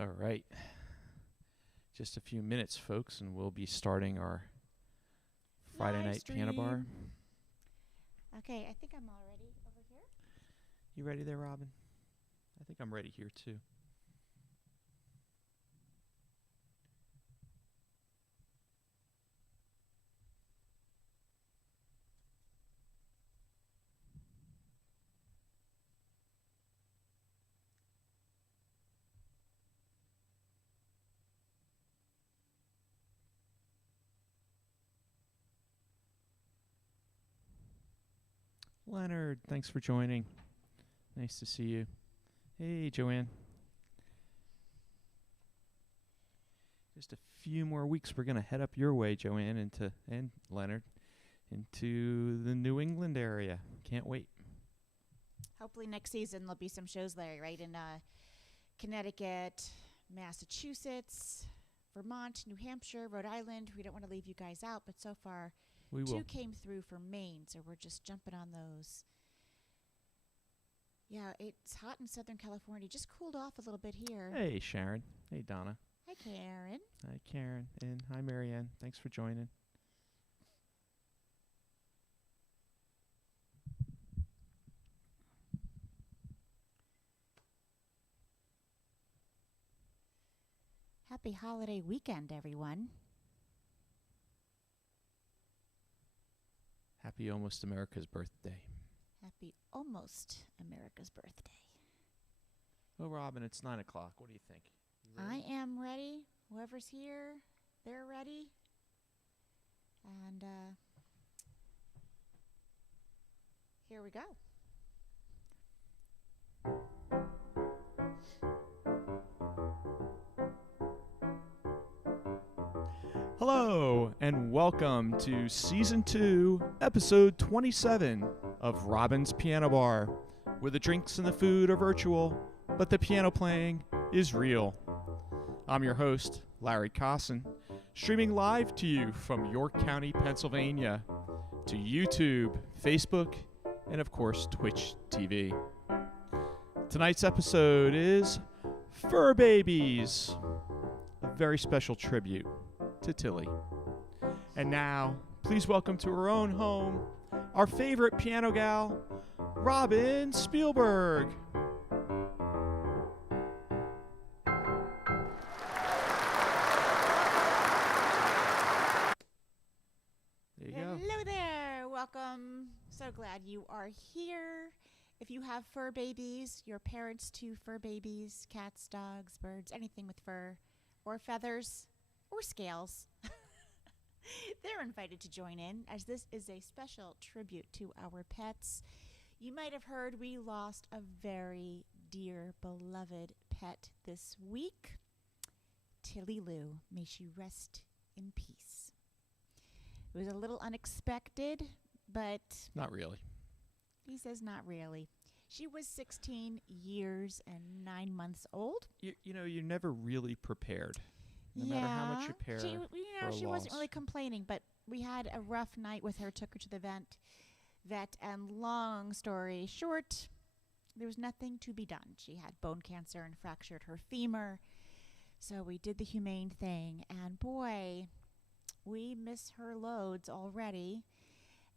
All right. Just a few minutes, folks, and we'll be starting our Friday Live night piano bar. stream. Okay, I think I'm all ready over here. You ready there, Robin? I think I'm ready here, too. Leonard, thanks for joining. Nice to see you. Hey, Joanne. Just a few more weeks, we're going to head up your way, Joanne, and Leonard, into the New England area. Can't wait. Hopefully next season there'll be some shows, Larry, right? In Connecticut, Massachusetts, Vermont, New Hampshire, Rhode Island. We don't want to leave you guys out, but so far We two will. came through for Maine, so we're just jumping on those. Yeah, it's hot in Southern California. Just cooled off a little bit here. Hey, Sharon. Hey, Donna. Hi, Karen. Hi, Karen. And hi, Marianne. Thanks for joining. Happy holiday weekend, everyone. Happy almost America's birthday. Happy almost America's birthday. Well, Robin, it's 9 o'clock. What do you think? You ready? I am ready. Whoever's here, they're ready. And here we go. Hello, and welcome to Season 2, Episode 27 of Robin's Piano Bar, where the drinks and the food are virtual, but the piano playing is real. I'm your host, Larry Cosson, streaming live to you from York County, Pennsylvania, to YouTube, Facebook, and of course, Twitch TV. Tonight's episode is Fur Babies, a very special tribute to Tilly. And now, please welcome to her own home, our favorite piano gal, Robin Spielberg. There you go. Hello there. Welcome. So glad you are here. If you have fur babies, your parents to fur babies, cats, dogs, birds, anything with fur or feathers or scales, they're invited to join in, as this is a special tribute to our pets. You might have heard we lost a very dear, beloved pet this week. Tilly Lou, may she rest in peace. It was a little unexpected, but Not really. he says not really. She was 16 years and 9 months old. You know, you're never really prepared. No matter how much you prepare She, for a she wasn't loss. really complaining, but we had a rough night with her, took her to the vet, and long story short, there was nothing to be done. She had bone cancer and fractured her femur, so we did the humane thing, and boy, we miss her loads already.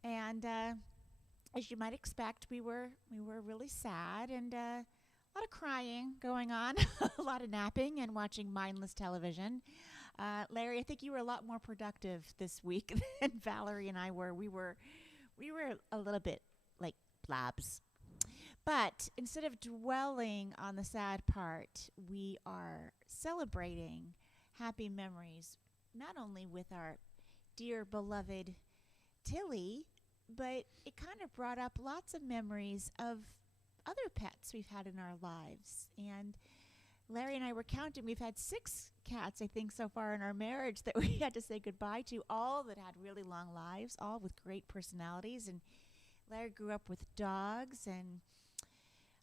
And as you might expect, we were really sad, and a lot of crying going on, a lot of napping and watching mindless television. Larry, I think you were a lot more productive this week than Valerie and I were. We were a little bit like blabs. But instead of dwelling on the sad part, we are celebrating happy memories, not only with our dear beloved Tilly, but it kind of brought up lots of memories of other pets we've had in our lives. And Larry and I were counting. We've had 6 cats, I think, so far in our marriage that we had to say goodbye to, all that had really long lives, all with great personalities. And Larry grew up with dogs, and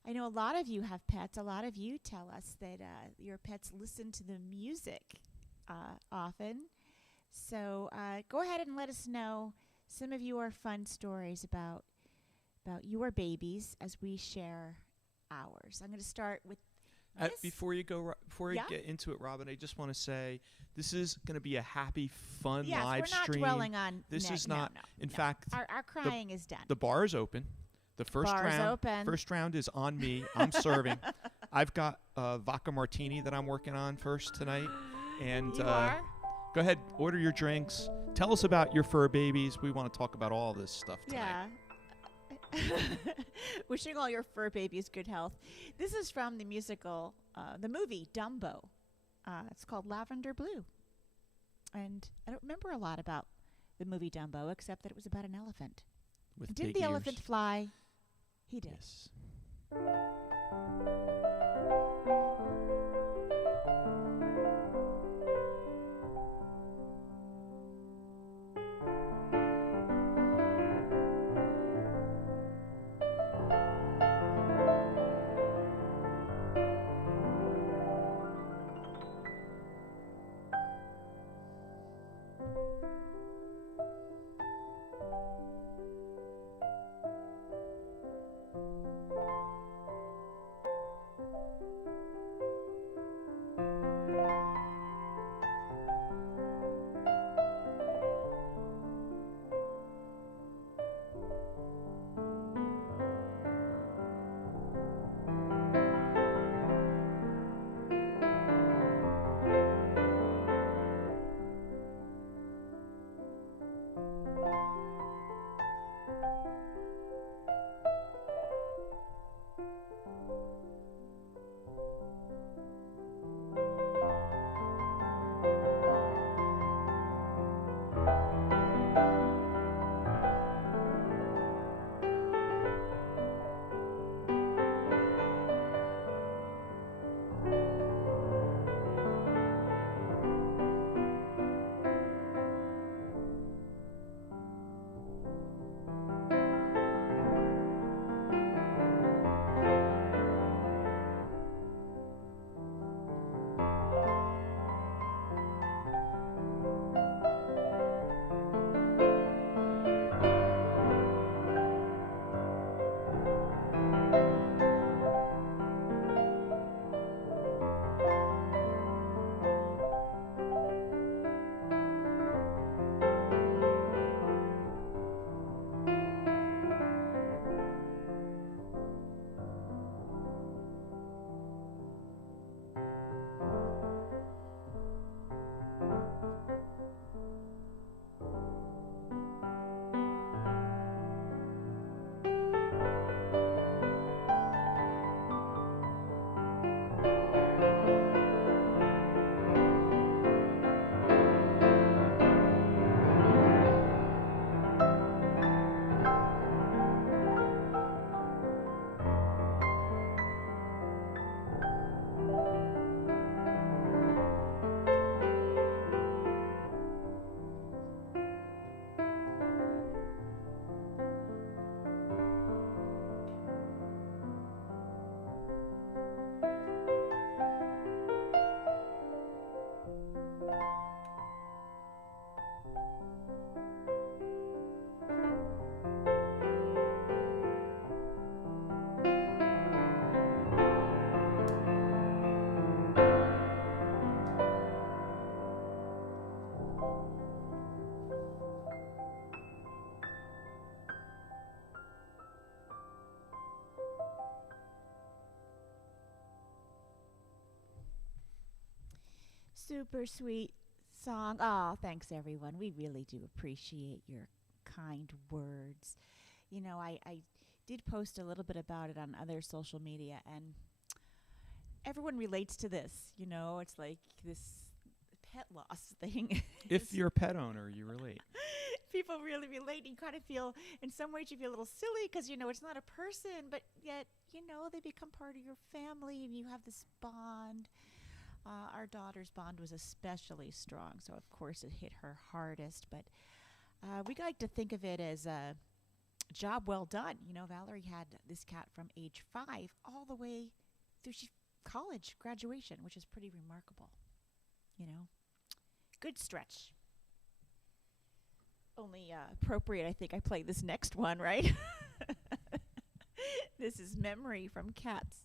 I know a lot of you have pets. A lot of you tell us that your pets listen to the music often. So go ahead and let us know some of your fun stories about your babies as we share ours. I'm going to start with Yes. Before you go, before you Yeah. get into it, Robin, I just want to say this is going to be a happy, fun Yes, live we're not stream. dwelling on. This is no, not. No, In no. fact, Our crying is done. the bar is open. The first Bar's round. open. First round is on me. I'm serving. I've got a vodka martini that I'm working on first tonight. And You are? go ahead, order your drinks. Tell us about your fur babies. We want to talk about all this stuff tonight. Yeah. Wishing all your fur babies good health. This is from the musical, the movie Dumbo. It's called Lavender Blue. And I don't remember a lot about the movie Dumbo, except that it was about an elephant. With Did big the ears. elephant fly? He did. Yes. Super sweet song. Oh, thanks, everyone. We really do appreciate your kind words. You know, I did post a little bit about it on other social media, and everyone relates to this. You know, it's like this pet loss thing. If you're a pet owner, you relate. People really relate. You kind of feel, in some ways, you feel a little silly because, you know, it's not a person, but yet, you know, they become part of your family and you have this bond. Our daughter's bond was especially strong, so of course it hit her hardest. But we like to think of it as a job well done. You know, Valerie had this cat from age 5 all the way through college graduation, which is pretty remarkable. You know, good stretch. Only appropriate, I think, I play this next one, right? This is Memory from Cats.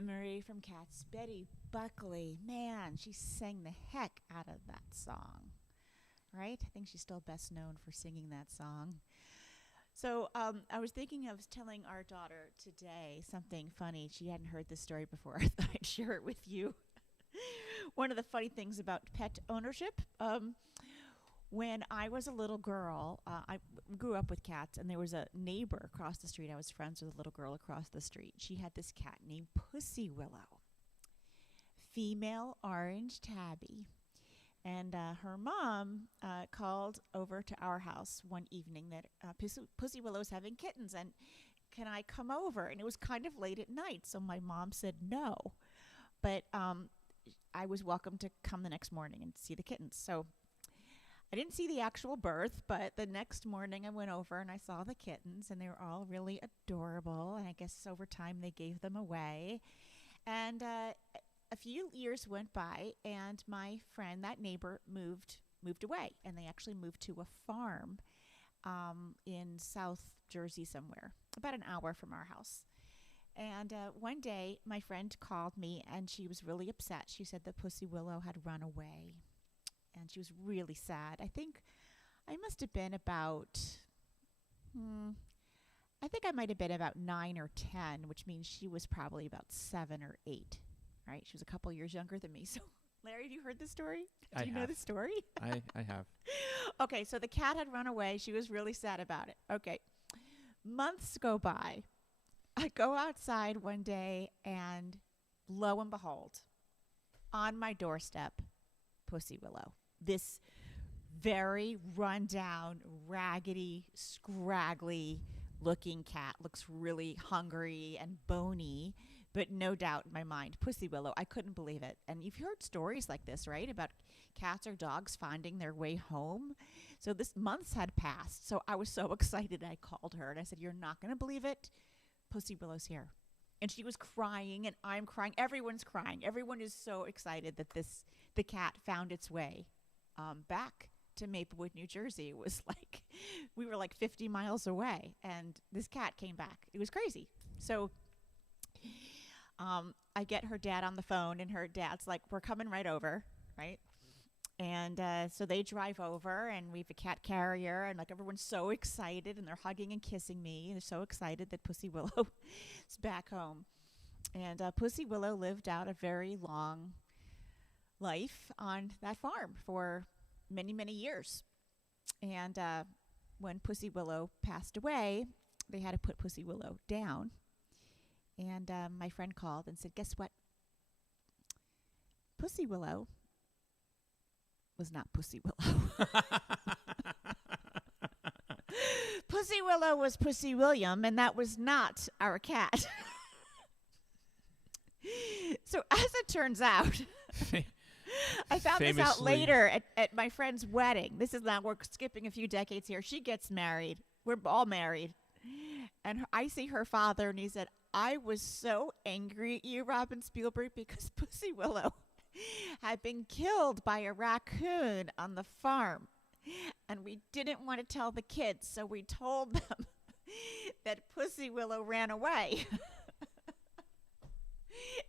memory from Cats. Betty Buckley, man, she sang the heck out of that song, right? I think she's still best known for singing that song. So I was thinking of telling our daughter today something funny. She hadn't heard this story before. I thought I'd share it with you. One of the funny things about pet ownership, when I was a little girl, I grew up with cats, and there was a neighbor across the street. I was friends with a little girl across the street. She had this cat named Pussy Willow, female orange tabby. And her mom called over to our house one evening that Pussy Willow's having kittens, and can I come over? And it was kind of late at night, so my mom said no. But I was welcome to come the next morning and see the kittens. So I didn't see the actual birth, but the next morning I went over and I saw the kittens, and they were all really adorable. And I guess over time they gave them away. And a few years went by, and my friend, that neighbor, moved away, and they actually moved to a farm in South Jersey somewhere, about an hour from our house. And one day, my friend called me, and she was really upset. She said that Pussy Willow had run away, and she was really sad. I think I must have been about, I think I might have been about 9 or 10, which means she was probably about 7 or 8. Right, she was a couple years younger than me. So, Larry, have you heard the story? Do you know the story? I have. Okay, so the cat had run away. She was really sad about it. Okay, months go by. I go outside one day, and lo and behold, on my doorstep, Pussy Willow. This very rundown, raggedy, scraggly looking cat. Looks really hungry and bony. But no doubt in my mind, Pussy Willow, I couldn't believe it. And you've heard stories like this, right? About cats or dogs finding their way home. So this months had passed. So I was so excited. I called her and I said, "You're not going to believe it. Pussy Willow's here." And she was crying, and I'm crying. Everyone's crying. Everyone is so excited that the cat found its way back to Maplewood, New Jersey. It was like, we were like 50 miles away, and this cat came back. It was crazy. So I get her dad on the phone, and her dad's like, "We're coming right over," right? And so they drive over, and we have a cat carrier, and like everyone's so excited, and they're hugging and kissing me, and they're so excited that Pussy Willow is back home. And Pussy Willow lived out a very long life on that farm for many, many years. And when Pussy Willow passed away, they had to put Pussy Willow down. And my friend called and said, "Guess what? Pussy Willow was not Pussy Willow." Pussy Willow was Pussy William, and that was not our cat. So as it turns out, I found this out later at my friend's wedding. This is now, we're skipping a few decades here. She gets married. We're all married. And I see her father, and he said, "I was so angry at you, Robin Spielberg, because Pussy Willow had been killed by a raccoon on the farm. And we didn't want to tell the kids, so we told them that Pussy Willow ran away."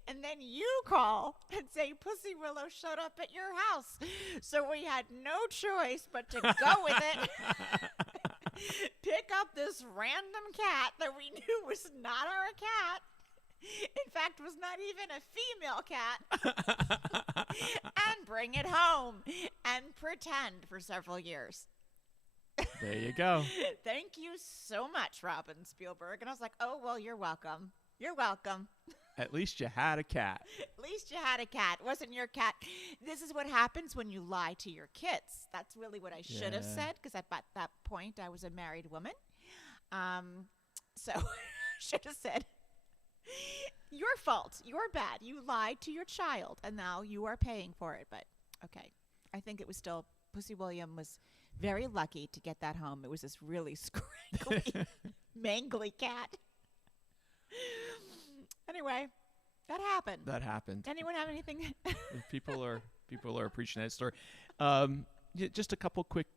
And then you call and say Pussy Willow showed up at your house. So we had no choice but to go with it. Pick up this random cat that we knew was not our cat. In fact, was not even a female cat. And bring it home and pretend for several years. There you go. Thank you so much, Robin Spielberg. And I was like, "Oh, well, you're welcome. You're welcome." At least you had a cat. At least you had a cat. It wasn't your cat. This is what happens when you lie to your kids. That's really what I should have said, because at that point I was a married woman. So I should have said, "Your fault. You're bad. You lied to your child, and now you are paying for it." But okay, I think it was still, Pussy William was very lucky to get that home. It was this really scraggly, mangly cat. Anyway, that happened. Anyone have anything? People are appreciating that story. Just a couple quick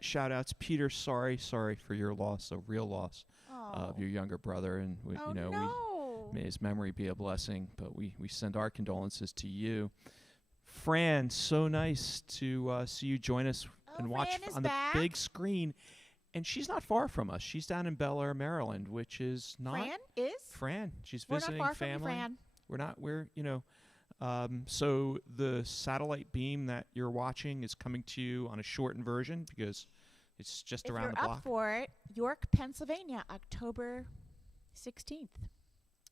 shout outs. Peter, sorry for your loss, a real loss of your younger brother, and we May his memory be a blessing, but we send our condolences to you. Fran, so nice to see you join us and watch Fran is on back. the big screen. And she's not far from us. She's down in Bel Air, Maryland, which is not... Fran is? Fran. She's We're visiting not far from family. Fran. So the satellite beam that you're watching is coming to you on a shortened version because it's just around the If you're block. up for it, York, Pennsylvania, October 16th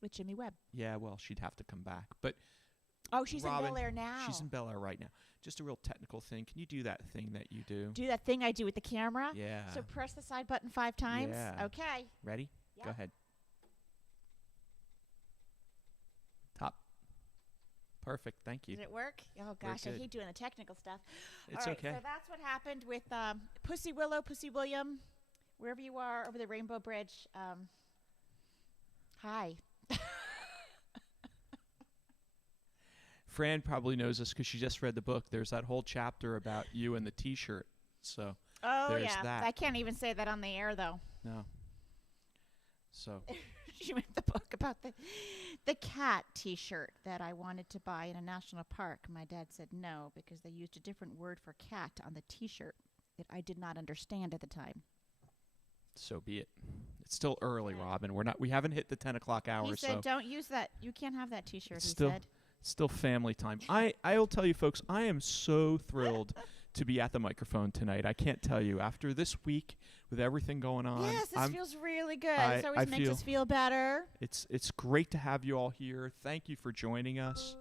with Jimmy Webb. Yeah, well, she'd have to come back. But Oh, she's Robin, in Bel Air now. she's in Bel Air right now. Just a real technical thing. Can you do that thing that you do? Do that thing I do with the camera. Yeah. So press the side button 5 times. Yeah. Okay. Ready? Yep. Go ahead. Top. Perfect. Thank you. Did it work? Oh, Very gosh, I good. hate doing the technical stuff. It's All right, okay. So that's what happened with Pussy Willow, Pussy William, wherever you are over the Rainbow Bridge. Hi. Fran probably knows this because she just read the book. There's that whole chapter about you and the T-shirt. So, Oh, There's yeah. that. I can't even say that on the air, though. no. So, She read the book about the cat T-shirt that I wanted to buy in a national park. My dad said no because they used a different word for cat on the T-shirt that I did not understand at the time. so be it. It's still early, Robin. We haven't hit the 10 o'clock hour, He said, "Don't use that. You can't have that T-shirt." It's He still- said. still family time. I'll tell you, folks, I am so thrilled to be at the microphone tonight. I can't tell you. After this week with everything going on, Yes, this feels really good. I- This always I makes feel- us feel better. it's great to have you all here. Thank you for joining us.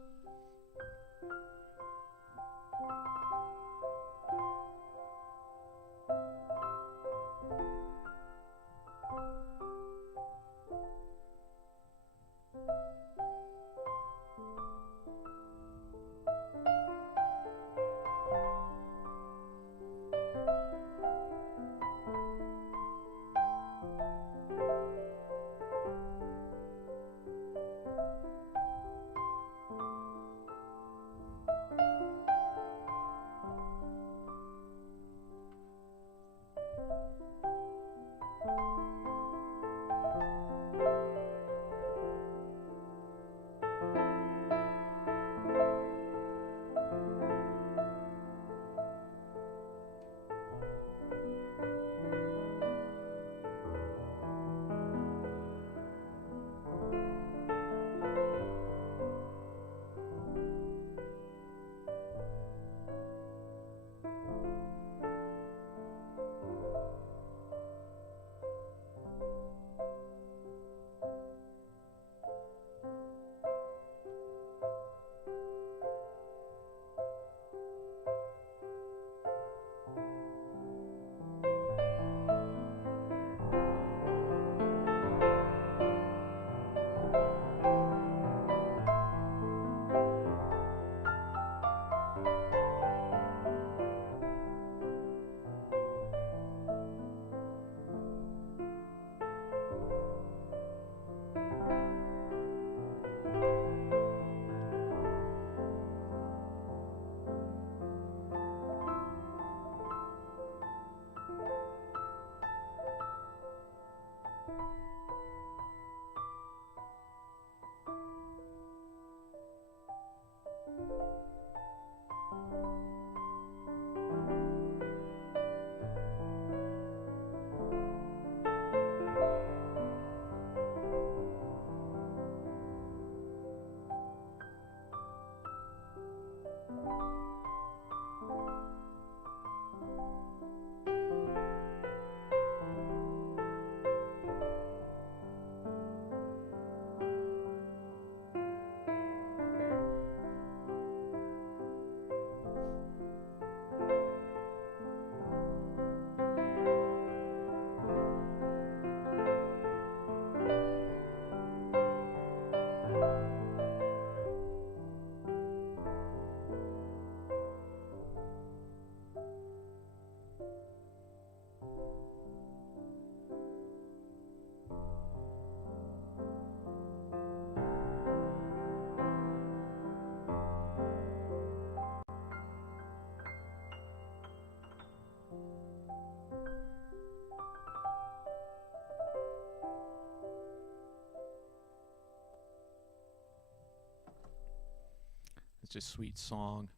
such a sweet song.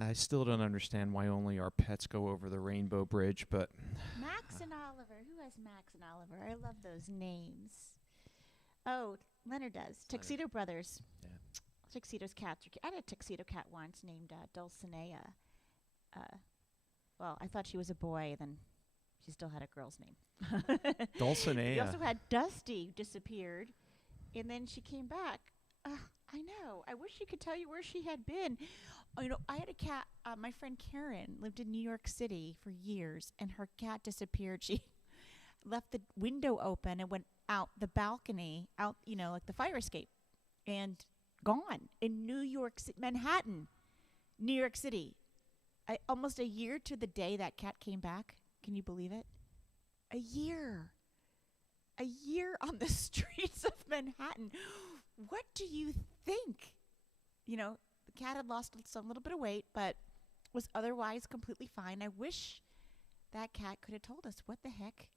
I still don't understand why only our pets go over the rainbow bridge, but Max and Oliver. Who has Max and Oliver? I love those names. Oh, Leonard does. Tuxedo Brothers. Yeah. Tuxedo's cats. I had a tuxedo cat once named Dulcinea. Well, I thought she was a boy, then she still had a girl's name. Dulcinea. We also had Dusty disappeared, and then she came back. I know. I wish she could tell you where she had been. I had a cat. My friend Karen lived in New York City for years, and her cat disappeared. She left the window open and went out the balcony, out, like the fire escape, and gone in New York City, Manhattan, New York City. Almost a year to the day that cat came back. Can you believe it? A year. A year on the streets of Manhattan. What do you think? The cat had lost some little bit of weight, but was otherwise completely fine. I wish that cat could have told us what the heck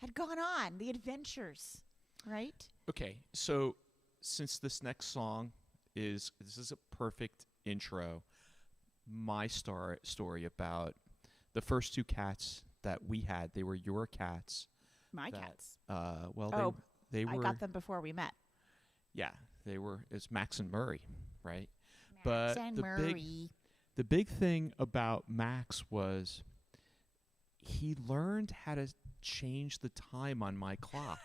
had gone on, the adventures, right? Okay, so since this next song this is a perfect intro, my story about the first two cats that we had. They were your cats. My cats. They were. I got them before we met. Yeah, they were. It's Max and Murray, right? Max But and the Murray. The big thing about Max was he learned how to change the time on my clock.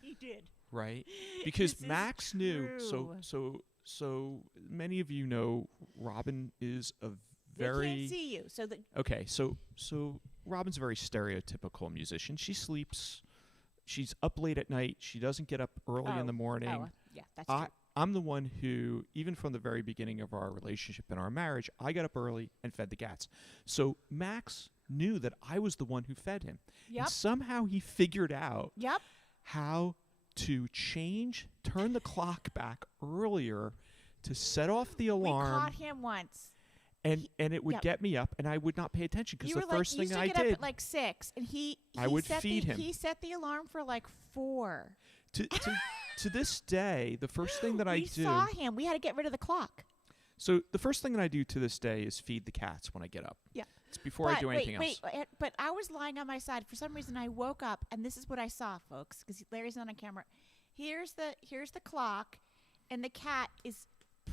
He did. Right? Because This is Max knew. true. So many of you know Robin is a They very can't see you, so okay. So Robin's a very stereotypical musician. She sleeps. She's up late at night. She doesn't get up early in the morning. Yeah, that's true. I'm the one who, even from the very beginning of our relationship and our marriage, I got up early and fed the cats. So Max knew that I was the one who fed him. Yep. And somehow he figured out Yep. how to turn the clock back earlier to set off the We alarm, caught him once. and it would Yep. get me up, and I would not pay attention because You the were first like, thing you I used to get did up at like 6, and he I would set feed him. He set the alarm for like 4. to this day, the first thing that I We do. saw him. We had to get rid of the clock. So the first thing that I do to this day is feed the cats when I get up. Yeah. It's before I do anything else. But I was lying on my side. For some reason, I woke up, and this is what I saw, folks, because Larry's not on camera. Here's the clock, and the cat is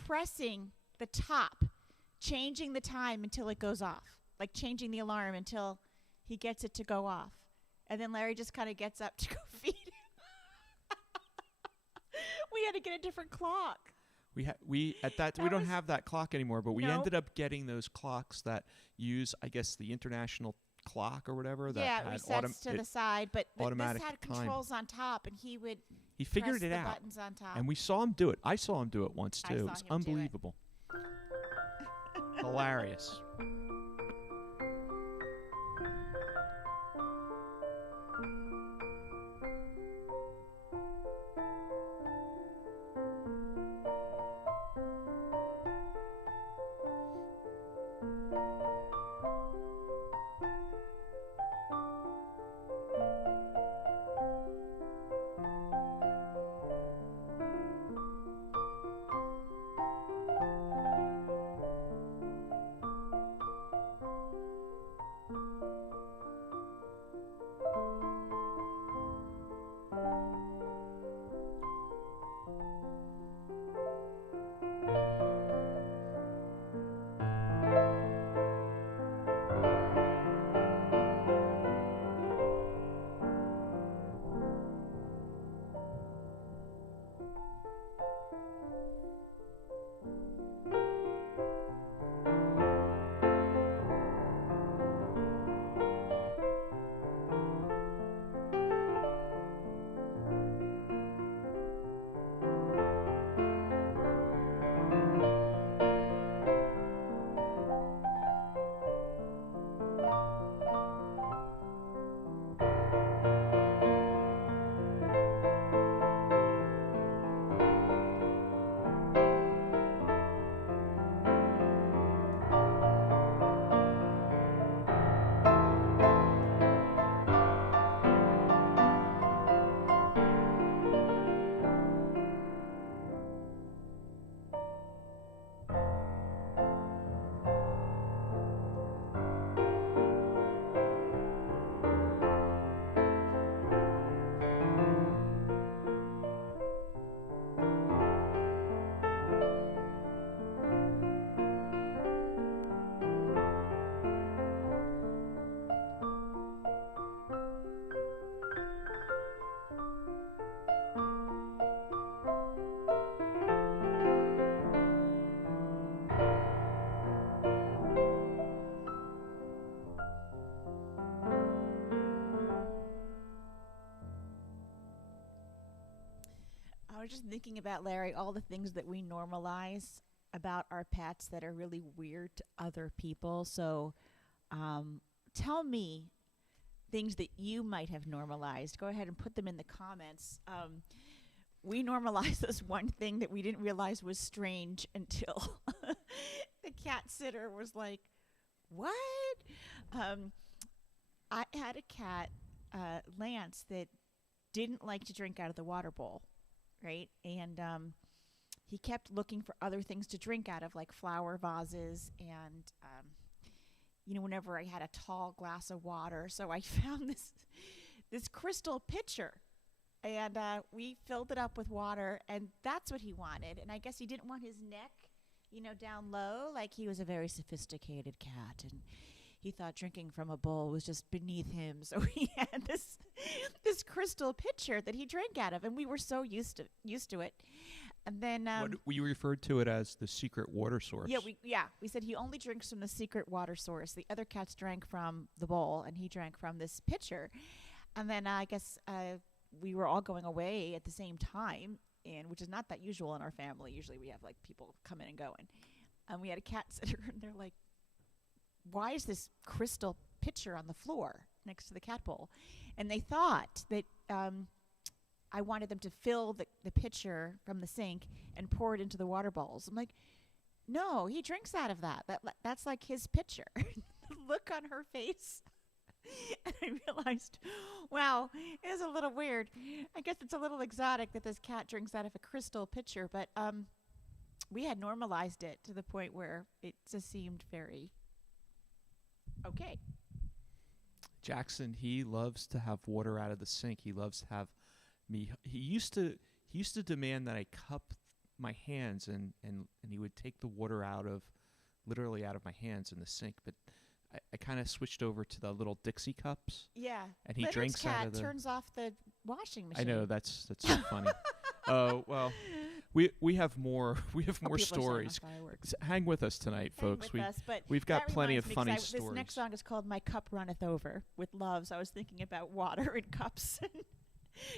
pressing the top, changing the time until it goes off, like changing the alarm until he gets it to go off. And then Larry just kind of gets up to go feed him. We had to get a different clock. We don't That have that clock anymore, but we No. ended up getting those clocks that use, I guess, the international clock or whatever. That Yeah, it had resets to the side, but this automatic had time. controls on top, and he would He figured press it the out, buttons on top. and we saw him do it. I saw him do it once I too. saw It was him do it. unbelievable, hilarious. was just thinking about, Larry, all the things that we normalize about our pets that are really weird to other people. So tell me things that you might have normalized. Go ahead and put them in the comments. We normalized this one thing that we didn't realize was strange until the cat sitter was like, what? I had a cat, Lance, that didn't like to drink out of the water bowl, right? And he kept looking for other things to drink out of, like flower vases and, whenever I had a tall glass of water. So I found this crystal pitcher, and we filled it up with water, and that's what he wanted. And I guess he didn't want his neck, down low, like he was a very sophisticated cat, and he thought drinking from a bowl was just beneath him. So he had this crystal pitcher that he drank out of, and we were so used to it. And then we referred to it as the secret water source. We said he only drinks from the secret water source. The other cats drank from the bowl, and he drank from this pitcher. And then I guess we were all going away at the same time, and which is not that usual in our family. Usually we have like people coming and going. And we had a cat sitter, and they're like, why is this crystal pitcher on the floor next to the cat bowl? And they thought that I wanted them to fill the pitcher from the sink and pour it into the water bowls. I'm like, no, he drinks out of that. That's like his pitcher. The look on her face. And I realized, wow, it is a little weird. I guess it's a little exotic that this cat drinks out of a crystal pitcher, but we had normalized it to the point where it just seemed very okay. Jackson, he loves to have water out of the sink. He loves to have me. He used to demand that I cup my hands, and he would take the water literally out of my hands in the sink. But I kind of switched over to the little Dixie cups. Yeah, and he drinks out of the. Turns off the washing machine. I know that's so funny. Oh well. We have more stories. Hang with us tonight, folks. We've got plenty of funny stories. This next song is called "My Cup Runneth Over" with Loves. I was thinking about water and cups and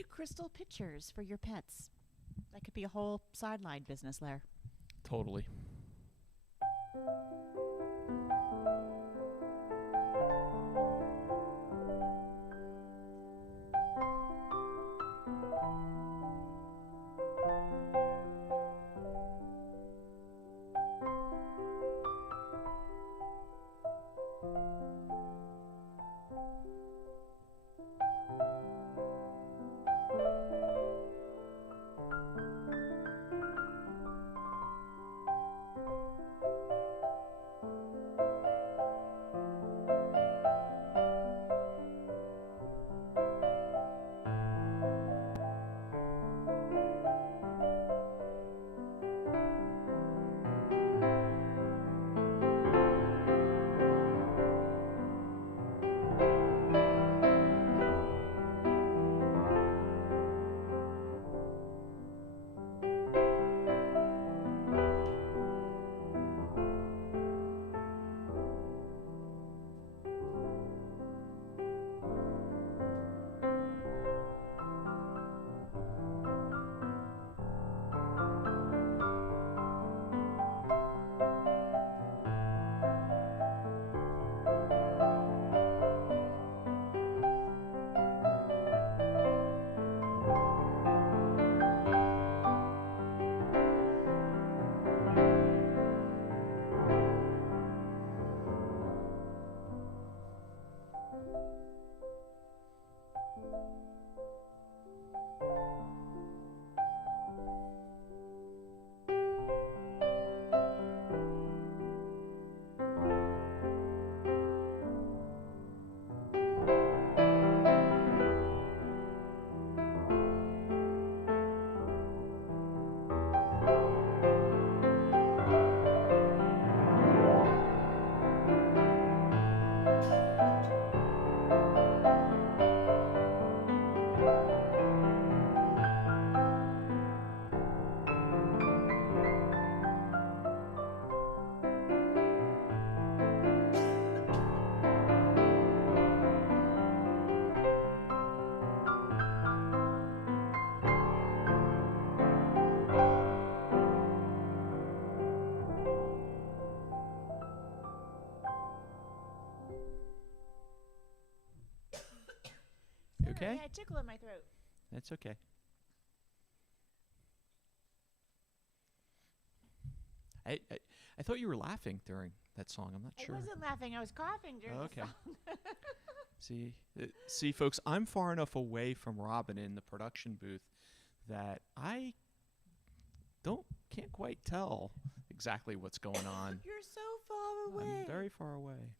crystal pitchers for your pets. That could be a whole sideline business, Lair. Totally. You okay? Yeah, a tickle in my throat. That's okay. I thought you were laughing during that song. I'm not sure. I wasn't laughing. I was coughing during Okay. the song. See, folks, I'm far enough away from Robin in the production booth that I can't quite tell exactly what's going on. You're so far away. I'm very far away.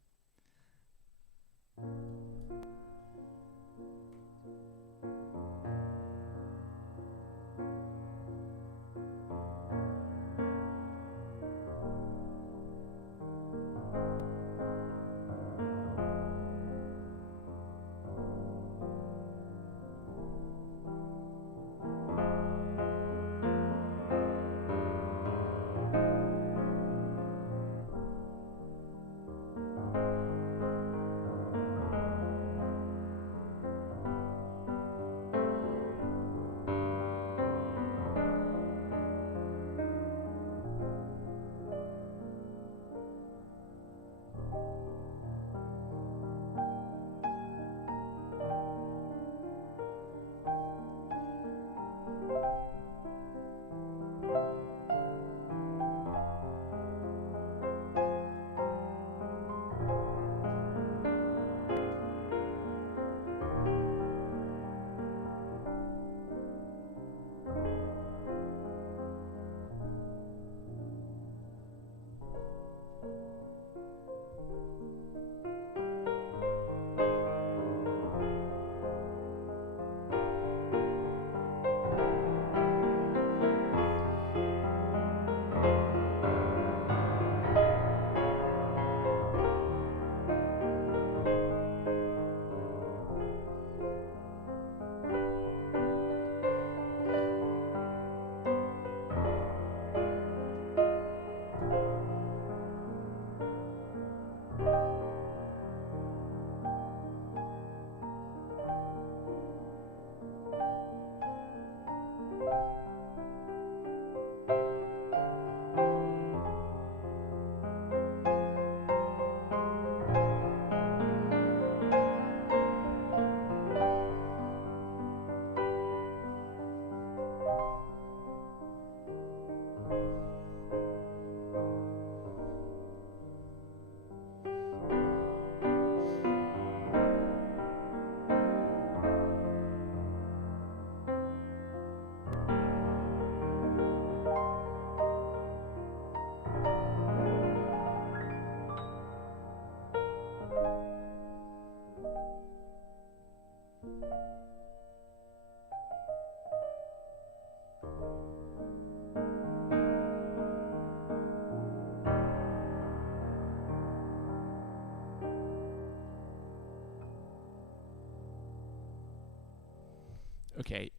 Okay,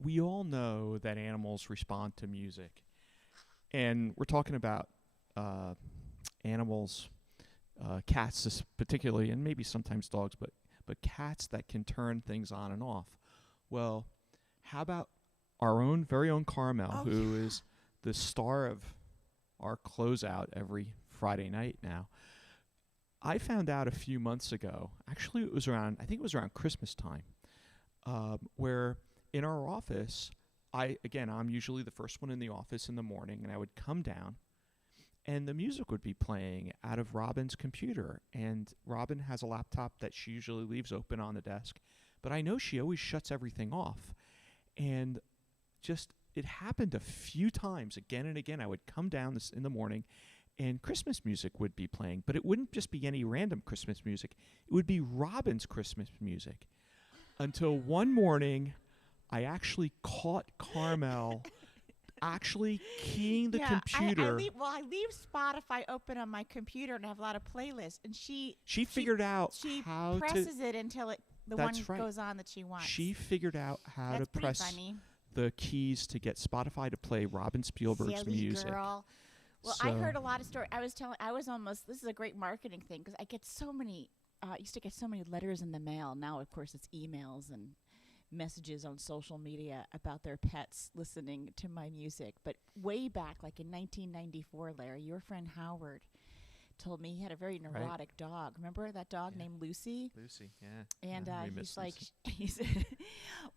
we all know that animals respond to music, and we're talking about animals, cats particularly, and maybe sometimes dogs, but cats that can turn things on and off. Well, how about our very own Carmel, who is the star of our closeout every Friday night now? I found out a few months ago, actually I think it was around Christmas time, where in our office, I'm usually the first one in the office in the morning, and I would come down, and the music would be playing out of Robin's computer. And Robin has a laptop that she usually leaves open on the desk, but I know she always shuts everything off. And it happened a few times, again and again. I would come down in the morning, and Christmas music would be playing, but it wouldn't just be any random Christmas music. It would be Robin's Christmas music. Until one morning, I actually caught Carmel actually keying the computer. I leave Spotify open on my computer, and I have a lot of playlists. And she figured out how to... She presses it until the one goes on that she wants. She figured out how to press the keys to get Spotify to play Robin Spielberg's Silly music. Girl. Well, I heard a lot of stories. This is a great marketing thing, because I get so many, used to get so many letters in the mail. Now, of course, it's emails and messages on social media about their pets listening to my music. But way back, like in 1994, Larry, your friend Howard told me he had a very Right. neurotic dog. Remember that dog Yeah. named Lucy? Lucy, yeah. And Yeah, we he's miss like, Lucy. he said,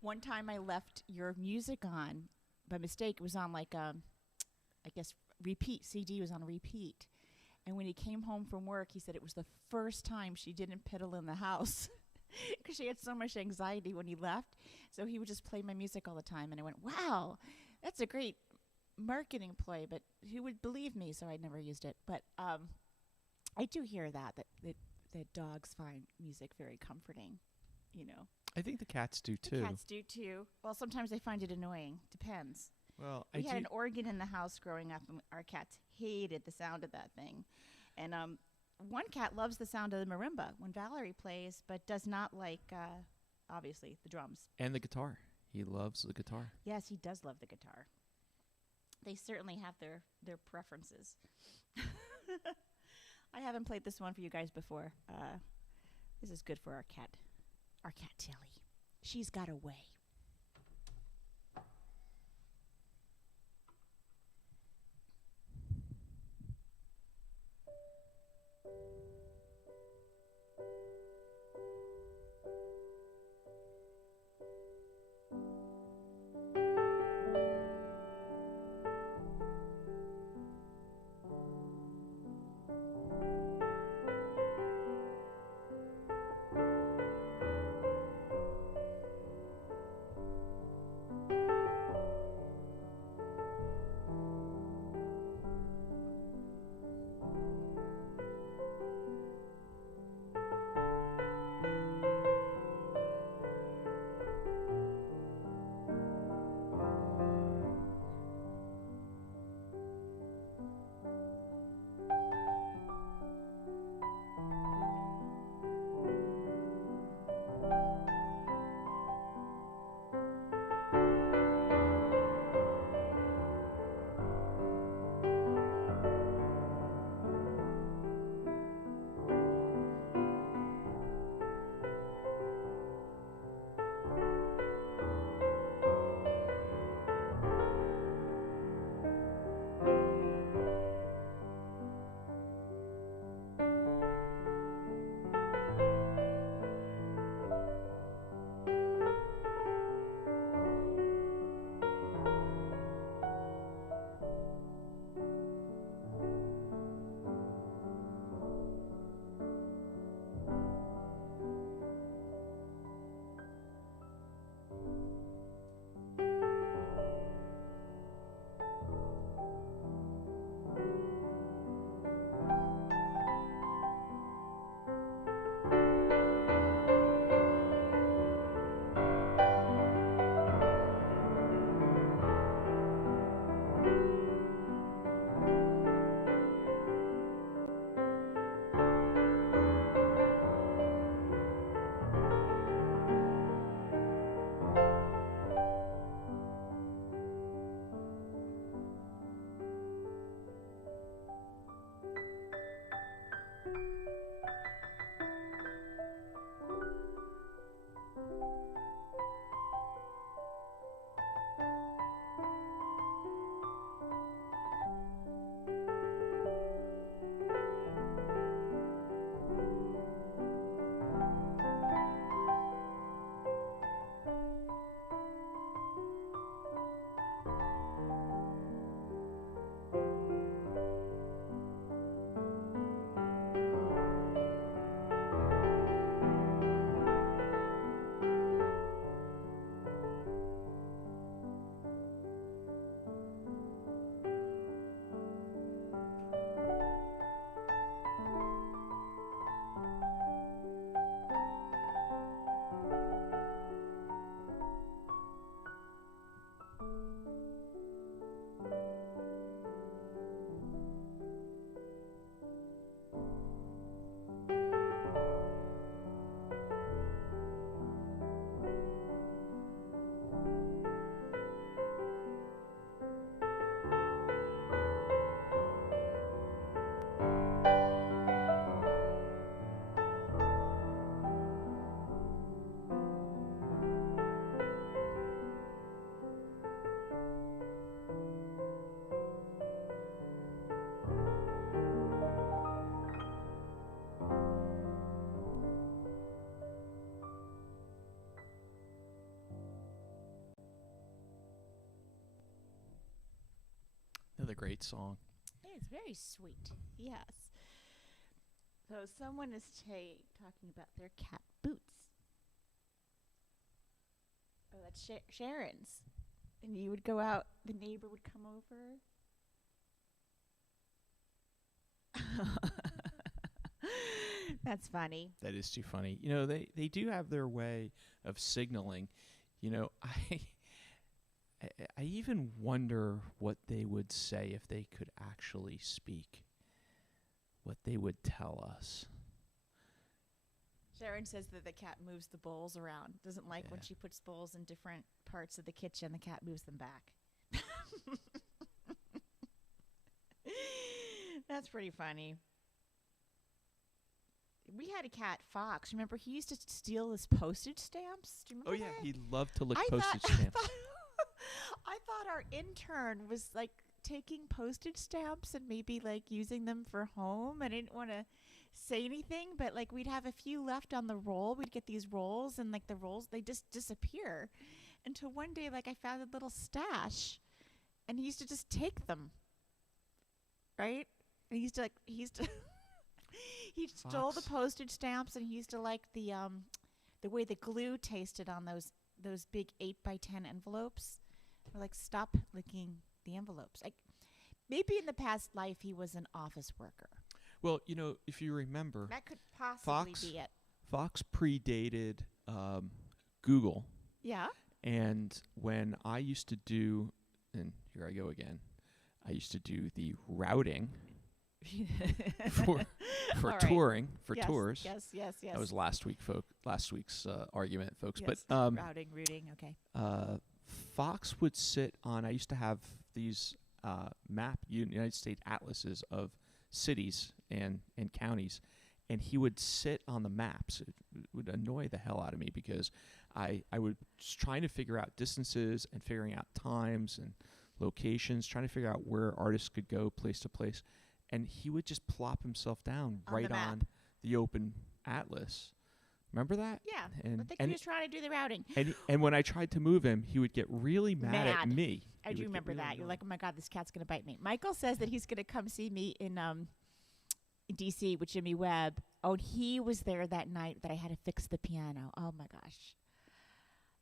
one time I left your music on by mistake. It was on like I guess repeat. CD was on repeat. And when he came home from work, he said it was the first time she didn't piddle in the house because she had so much anxiety when he left. So he would just play my music all the time. And I went, wow, that's a great marketing ploy, but who would believe me? So I never used it. But I do hear that dogs find music very comforting, you know. I think the cats do too. The cats do too. Well, sometimes they find it annoying. Depends. Well, We had an organ in the house growing up, and our cats hated the sound of that thing. And one cat loves the sound of the marimba when Valerie plays, but does not like, obviously, the drums. and the guitar. He loves the guitar. Yes, he does love the guitar. They certainly have their preferences. I haven't played this one for you guys before. This is good for our cat Tilly. She's got a way. great song. It's very sweet. Yes. So someone is talking about their cat Boots. Oh, that's Sharon's. And you would go out, the neighbor would come over. That's funny. That is too funny. You know, they do have their way of signaling. You know, I even wonder what they would say if they could actually speak. What they would tell us. Sharon says that the cat moves the bowls around. Doesn't like when she puts bowls in different parts of the kitchen, the cat moves them back. That's pretty funny. We had a cat, Fox. Remember, he used to steal his postage stamps? Do you remember that? He loved to lick postage stamps. I thought our intern was like taking postage stamps and maybe like using them for home. I didn't want to say anything, but like we'd have a few left on the roll. We'd get these rolls, and like the rolls, they just disappear. Until one day, like I found a little stash, and he used to just take them. Right? And he used to he stole the postage stamps, and he used to like the way the glue tasted on those big 8x10 envelopes. We're like, stop licking the envelopes. Like, maybe in the past life he was an office worker. Well, you know, if you remember, That could possibly be it. Fox predated Google. Yeah. And when I used to do, and here I go again, I used to do the routing for All touring, right. for Yes, tours. Yes. That was last week's argument, folks. Yes. But routing, okay. Fox would sit on, I used to have these United States atlases of cities and counties, and he would sit on the maps. It would annoy the hell out of me because I was trying to figure out distances and figuring out times and locations, trying to figure out where artists could go place to place, and he would just plop himself down right on the open atlas. Remember that? Yeah. And I think he was trying to do the routing. And when I tried to move him, he would get really mad at me. I do remember that. You're like, oh my God, this cat's going to bite me. Michael says that he's going to come see me in D.C. with Jimmy Webb. Oh, and he was there that night that I had to fix the piano. Oh my gosh.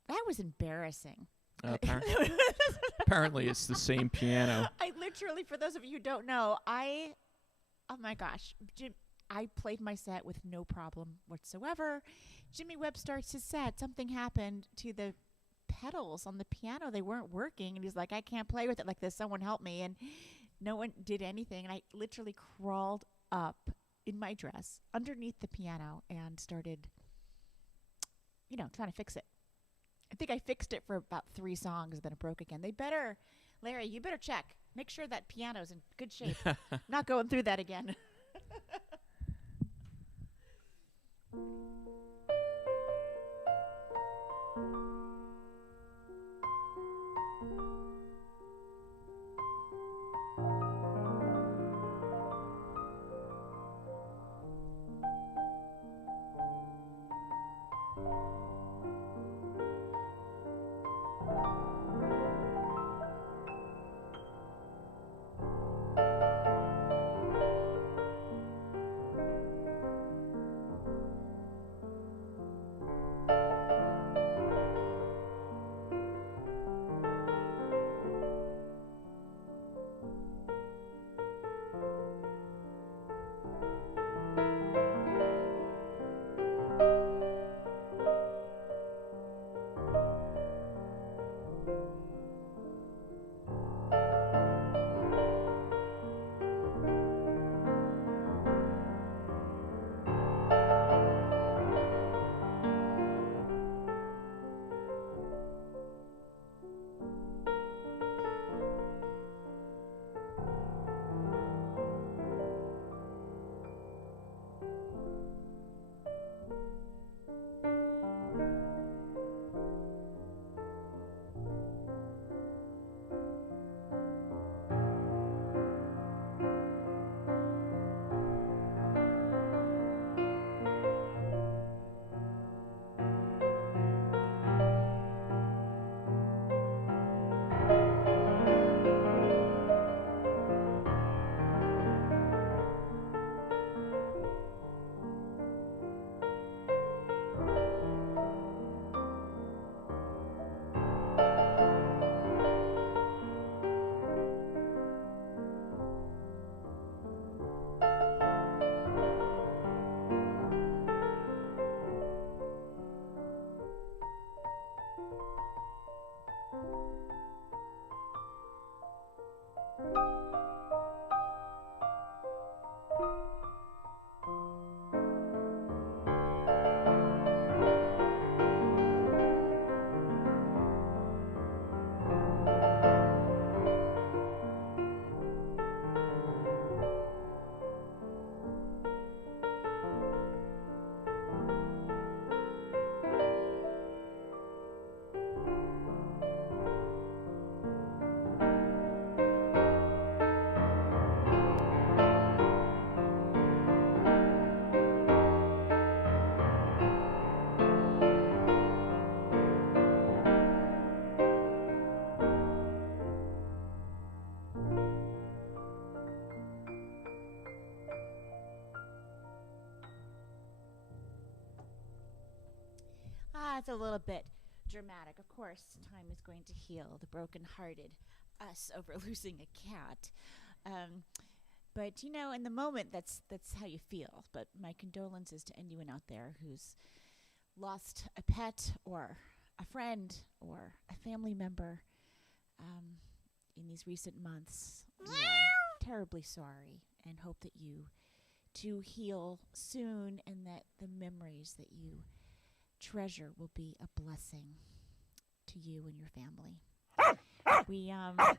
That was embarrassing. Apparently, it's the same piano. I literally, for those of you who don't know, oh my gosh, I played my set with no problem whatsoever. Jimmy Webb starts his set. Something happened to the pedals on the piano. They weren't working. And he's like, I can't play with it like this. Someone help me. And no one did anything. And I literally crawled up in my dress underneath the piano and started, trying to fix it. I think I fixed it for about 3 songs, then it broke again. Larry, you better check. Make sure that piano's in good shape. Not going through that again. that's a little bit dramatic. Of course, time is going to heal the broken-hearted us over losing a cat. But in the moment, that's how you feel. But my condolences to anyone out there who's lost a pet or a friend or a family member in these recent months. We are terribly sorry and hope that you too heal soon and that the memories that you treasure will be a blessing to you and your family. I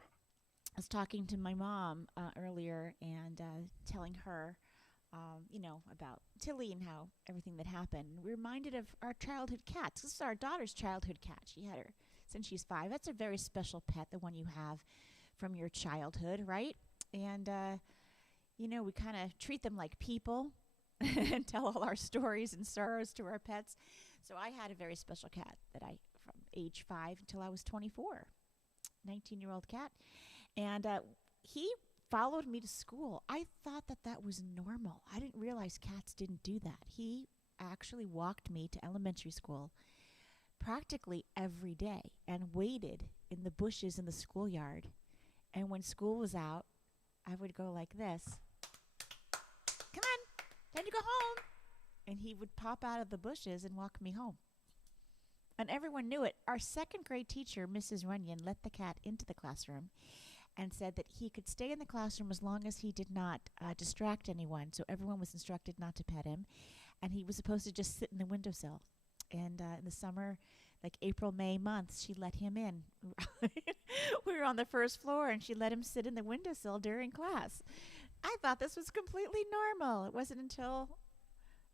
was talking to my mom earlier and telling her, about Tilly and how everything that happened. We're reminded of our childhood cats. This is our daughter's childhood cat. She had her since she's 5. That's a very special pet, the one you have from your childhood, right? And, we kind of treat them like people and tell all our stories and sorrows to our pets. So I had a very special cat that from age 5 until I was 24, 19-year-old cat. And he followed me to school. I thought that was normal. I didn't realize cats didn't do that. He actually walked me to elementary school practically every day and waited in the bushes in the schoolyard. And when school was out, I would go like this. Come on, time to go home. And he would pop out of the bushes and walk me home. And everyone knew it. Our second grade teacher, Mrs. Runyon, let the cat into the classroom and said that he could stay in the classroom as long as he did not distract anyone. So everyone was instructed not to pet him. And he was supposed to just sit in the windowsill. And in the summer, like April, May months, she let him in. We were on the first floor, and she let him sit in the windowsill during class. I thought this was completely normal. It wasn't until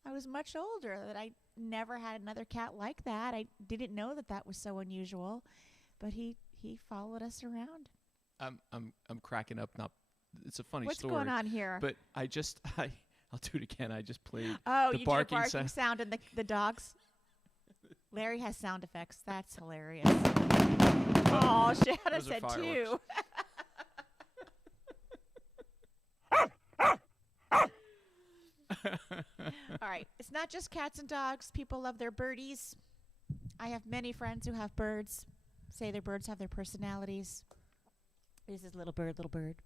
I was much older that I never had another cat like that. I didn't know that was so unusual. But he followed us around. I'm cracking up. It's a funny What's story. going on here? But I'll do it again. I just played the the barking barking sound and the dogs. Larry has sound effects. That's hilarious. Oh, Shanna said two. All right. It's not just cats and dogs. People love their birdies. I have many friends who have birds. Say their birds have their personalities. This is little bird, little bird.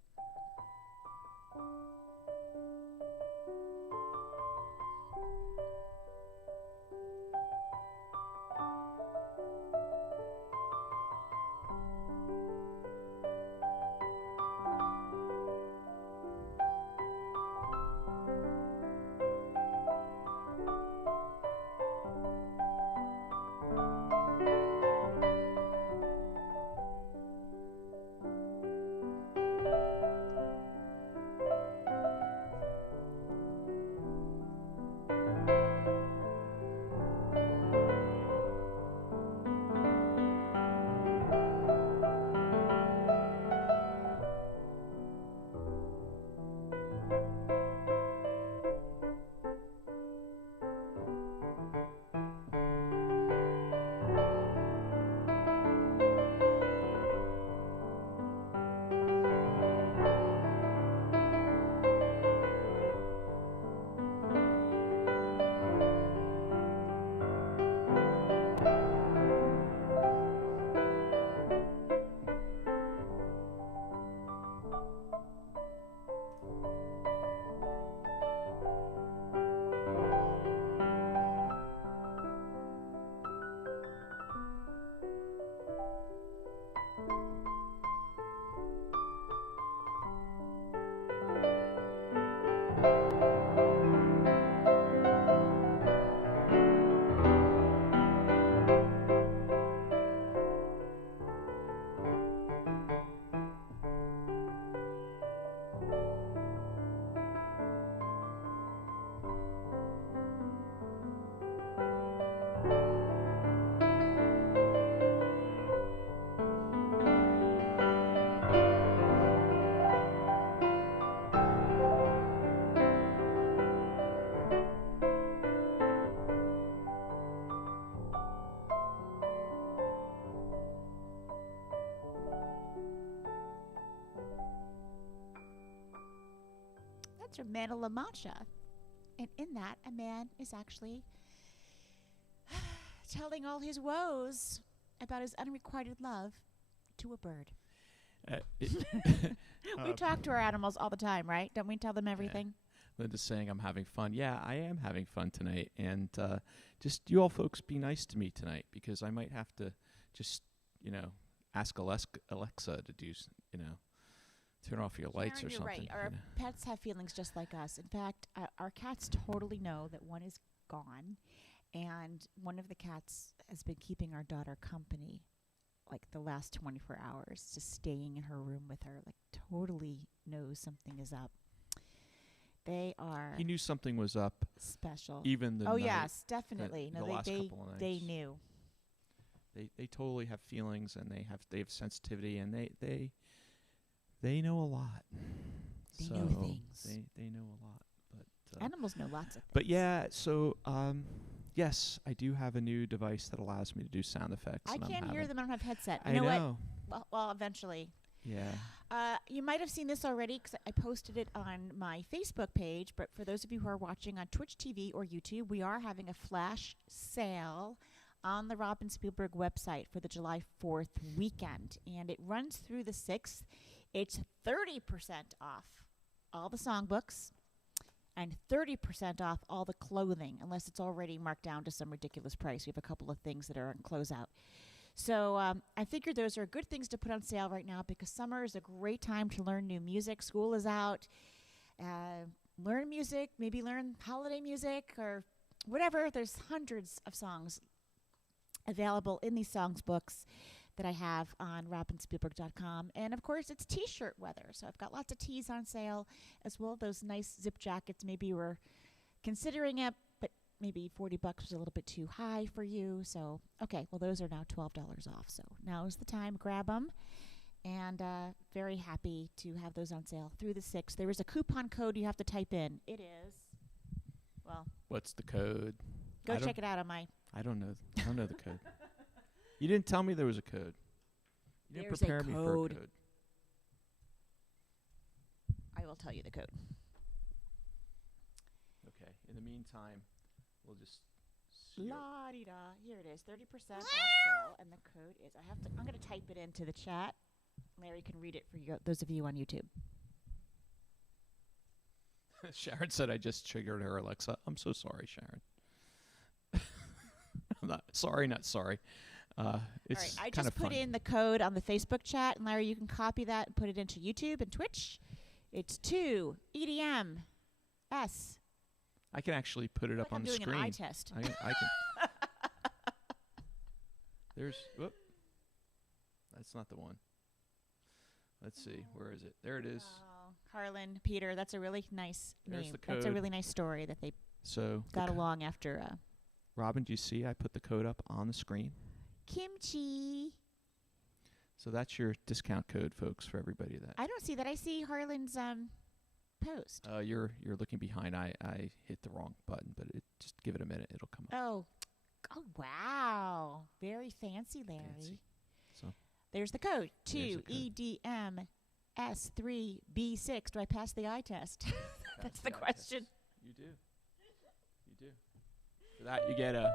That's from Man of La Mancha. And in that, a man is actually telling all his woes about his unrequited love to a bird. We talk to our animals all the time, right? Don't we tell them everything? Linda's saying I'm having fun. Yeah, I am having fun tonight. And just you all folks be nice to me tonight, because I might have to just, ask Alexa to do, turn off your lights Sharon, or something. you're right. Our pets have feelings just like us. In fact, our cats totally know that one is gone. And one of the cats has been keeping our daughter company like the last 24 hours, just staying in her room with her, like totally knows something is up. They are He knew something was up. special. Even the Oh night, yes, definitely. the No, last they couple of nights. they knew. They totally have feelings, and they have sensitivity, and they know a lot. They so know things. They know a lot. But Animals know lots of things. but yeah, so yes, I do have a new device that allows me to do sound effects. I and I'm can't hear having- them. I don't have headset. I You know know. what? Well, eventually. Yeah. You might have seen this already because I posted it on my Facebook page. But for those of you who are watching on Twitch TV or YouTube, we are having a flash sale on the Robin Spielberg website for the July 4th weekend. And it runs through the 6th. It's 30% off all the songbooks and 30% off all the clothing, unless it's already marked down to some ridiculous price. We have a couple of things that are on closeout. So I figured those are good things to put on sale right now, because summer is a great time to learn new music. School is out. Learn music, maybe learn holiday music or whatever. There's hundreds of songs available in these songs books that I have on robinspielberg.com. And, of course, it's T-shirt weather. So I've got lots of tees on sale, as well as those nice zip jackets. Maybe you were considering it, but maybe $40 was a little bit too high for you. So, okay, well, those are now $12 off. So now is the time. Grab them. And very happy to have those on sale through the 6th. There is a coupon code you have to type in. It is, well, What's the code? go check it out on my... I don't know. I don't know the code. You didn't tell me there was a code. You didn't There's a prepare me for a code. code. I will tell you the code. Okay. In the meantime, we'll just see. La-di-da. Here it is, 30% off sale, and the code is, I'm going to type it into the chat. Larry can read it for you, those of you on YouTube. Sharon said I just triggered her Alexa. I'm so sorry, Sharon. I'm not sorry. It's All right, I kind just of put fun. in the code on the Facebook chat, and Larry, you can copy that and put it into YouTube and Twitch. It's 2 EDM S. I can actually put it Like up on I'm the doing screen. an eye test. I can. There's. Whoop. That's not the one. Let's see. Where is it? There it is. Oh, Harlan, Peter, that's a really nice There's name. the That's a code. really nice story that they So, got along after Robin, do you see? I put the code up on the screen. kimchi. So that's your discount code, folks, for everybody that. I don't see that. I see Harlan's post. You're looking behind. I hit the wrong button, but just give it a minute. It'll come up. Oh, wow. Very fancy, Larry. Fancy. So There's the code. There's 2 the code. EDMS3B6. Do I pass the eye test? That's the eye question. test. You do. You do. For that, you get a.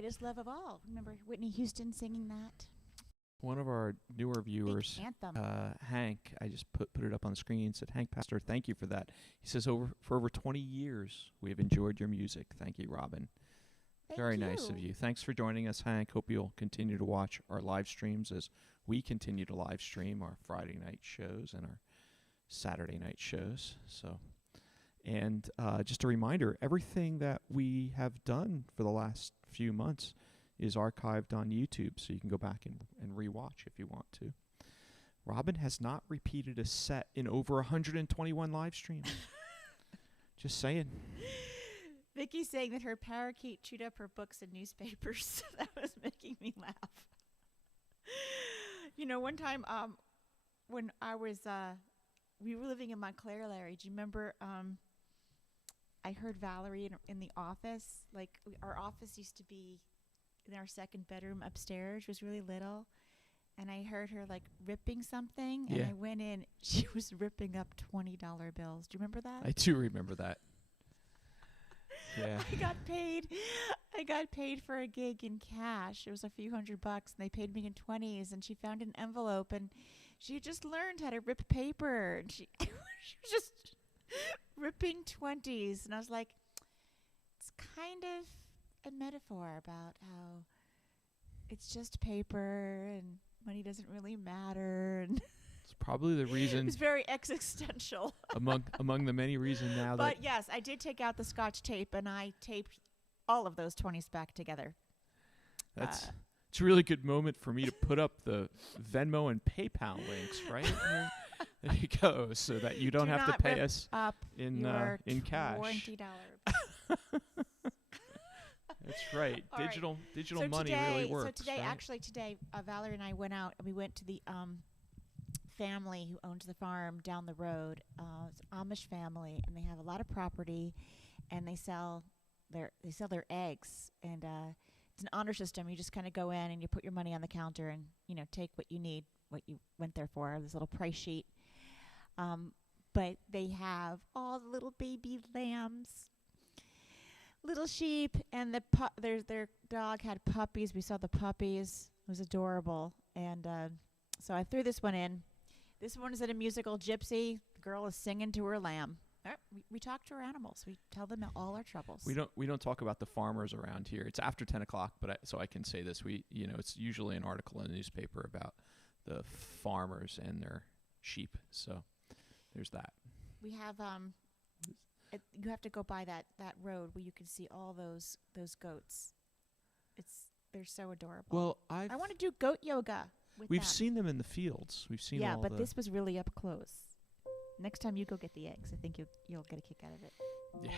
greatest love of all. Remember Whitney Houston singing that? One of our newer viewers, Big anthem. Hank, I just put it up on the screen, said, Hank Pastor, thank you for that. He says, for over 20 years, we have enjoyed your music. Thank you, Robin. Very nice of you. Thanks for joining us, Hank. Hope you'll continue to watch our live streams as we continue to live stream our Friday night shows and our Saturday night shows. And just a reminder, everything that we have done for the last few months is archived on YouTube, so you can go back and rewatch if you want to. Robin has not repeated a set in over 121 live streams. Just saying. Vicky's saying that her parakeet chewed up her books and newspapers. That was making me laugh. You know, one time when I was, we were living in Montclair, Larry, do you remember I heard Valerie in the office? Like, our office used to be in our second bedroom upstairs. It was really little. And I heard her, like, ripping something. Yeah. And I went in. She was ripping up $20 bills. Do you remember that? I do remember that. Yeah. I got paid for a gig in cash. It was a few $100, and they paid me in 20s. And she found an envelope, and she had just learned how to rip paper. And she was just ripping 20s. And I was like, it's kind of a metaphor about how it's just paper and money doesn't really matter. And It's probably the reason. it's very existential. among the many reasons now that. But yes, I did take out the Scotch tape and I taped all of those 20s back together. It's a really good moment for me to put up the Venmo and PayPal links, right? There you go, so that you don't have to pay us in cash. $20. That's right. All right. Digital So money today, really works. So today, right? Valerie and I went out and we went to the family who owns the farm down the road. It's an Amish family, and they have a lot of property, and they sell their eggs, and it's an honor system. You just kind of go in and you put your money on the counter, and take what you need, what you went there for. This little price sheet. But they have all the little baby lambs, little sheep, and their dog had puppies. We saw the puppies. It was adorable. And so I threw this one in. This one is at a musical, Gypsy. The girl is singing to her lamb. We talk to our animals. We tell them all our troubles. We don't talk about the farmers around here. It's after 10 o'clock, but so I can say this. It's usually an article in the newspaper about the farmers and their sheep. So there's that. We have you have to go by that road where you can see all those goats. They're so adorable. Well, I want to do goat yoga with we've them. seen them in the fields. We've seen Yeah, all but this was really up close. Next time you go get the eggs, I think you'll get a kick out of it. Yeah.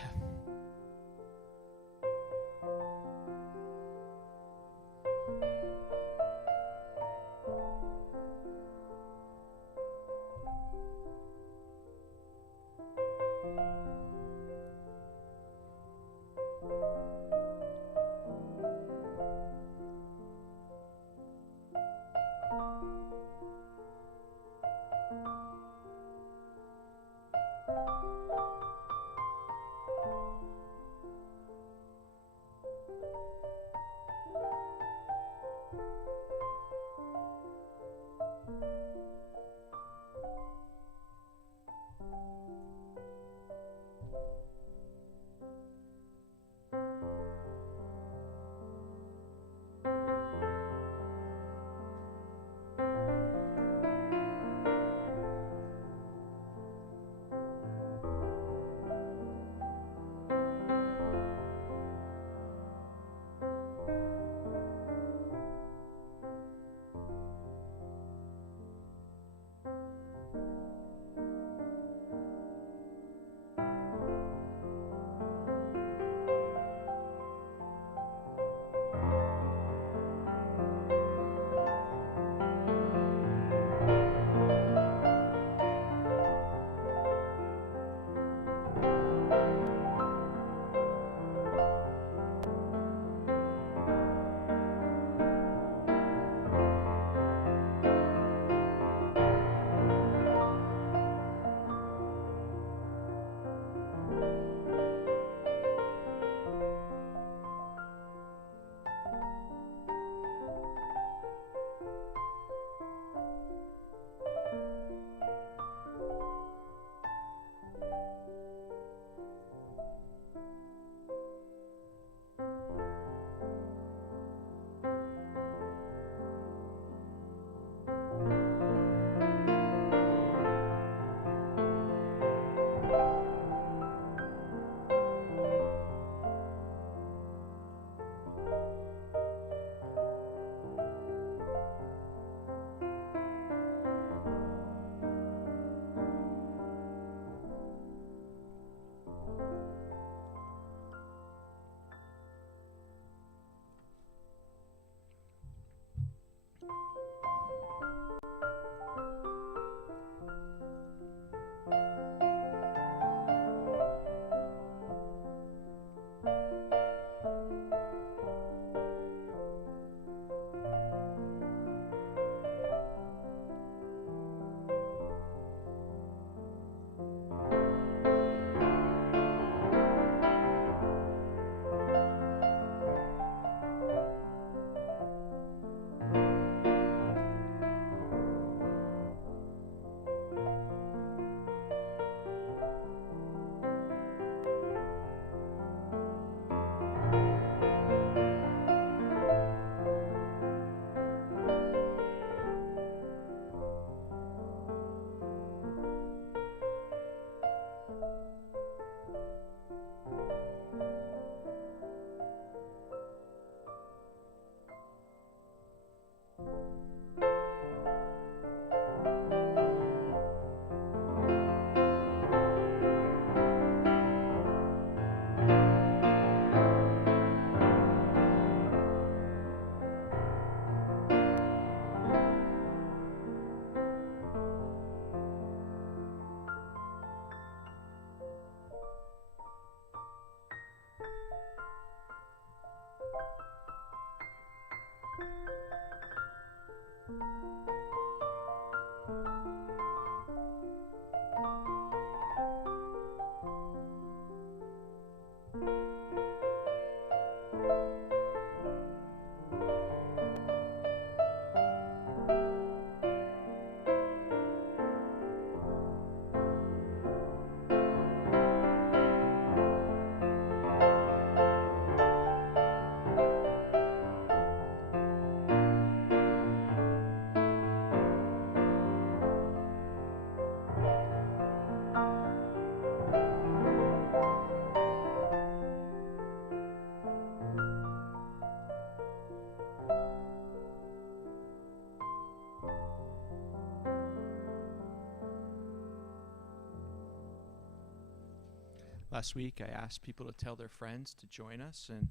Last week, I asked people to tell their friends to join us, and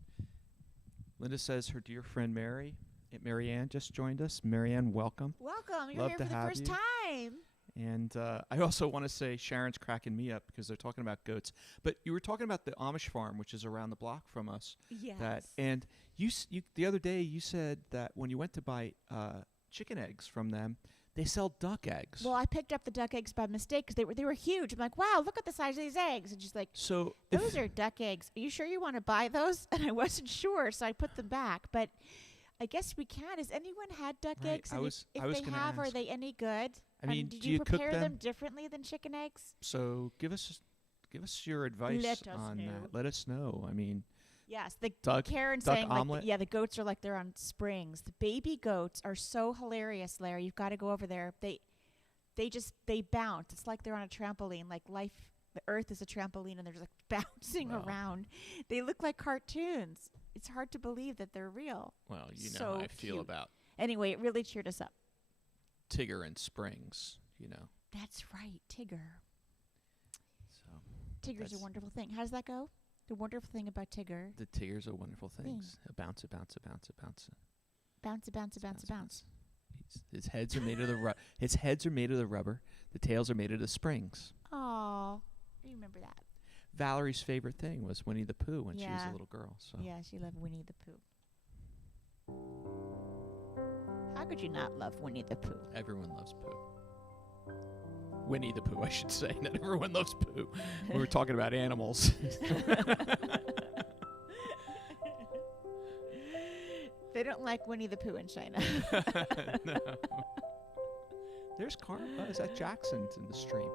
Linda says her dear friend Marianne just joined us. Marianne, welcome. Welcome. You're Love here to for the have first you. time. And I also want to say Sharon's cracking me up because they're talking about goats. But you were talking about the Amish farm, which is around the block from us. Yes. And you the other day you said that when you went to buy chicken eggs from them, they sell duck eggs. Well, I picked up the duck eggs by mistake because they were huge. I'm like, wow, look at the size of these eggs. And she's like, so those are duck eggs. Are you sure you want to buy those? And I wasn't sure, so I put them back. But I guess we can. Has anyone had duck Right, eggs? I And was if gonna they have, are ask. they any good? I mean, And did do you you cook prepare them? them differently than chicken eggs? So give us your advice Let us on know. that. Let us know. I mean, Yes, the duck Karen duck saying omelet? the goats are like they're on springs. The baby goats are so hilarious, Larry. You've got to go over there. They bounce. It's like they're on a trampoline. Like the earth is a trampoline, and they're just like bouncing Wow. around. They look like cartoons. It's hard to believe that they're real. well, you know So how I feel cute. about Anyway, it really cheered us up. Tigger and Springs. That's right, Tigger. So Tigger's a That's- wonderful thing. How does that go? The wonderful thing about Tigger. the Tiggers are wonderful things. A bounce, Bounce, bounce, bounce. bounce. His heads are made of the his heads are made of the rubber. The tails are made of the springs. Oh, I remember that. Valerie's favorite thing was Winnie the Pooh when she was a Yeah. little girl. So Yeah, she loved Winnie the Pooh. How could you not love Winnie the Pooh? everyone loves Pooh. Winnie the Pooh, I should say. Not everyone loves Pooh. We were talking about animals. They don't like Winnie the Pooh in China. No. There's is that Jackson's in the stream?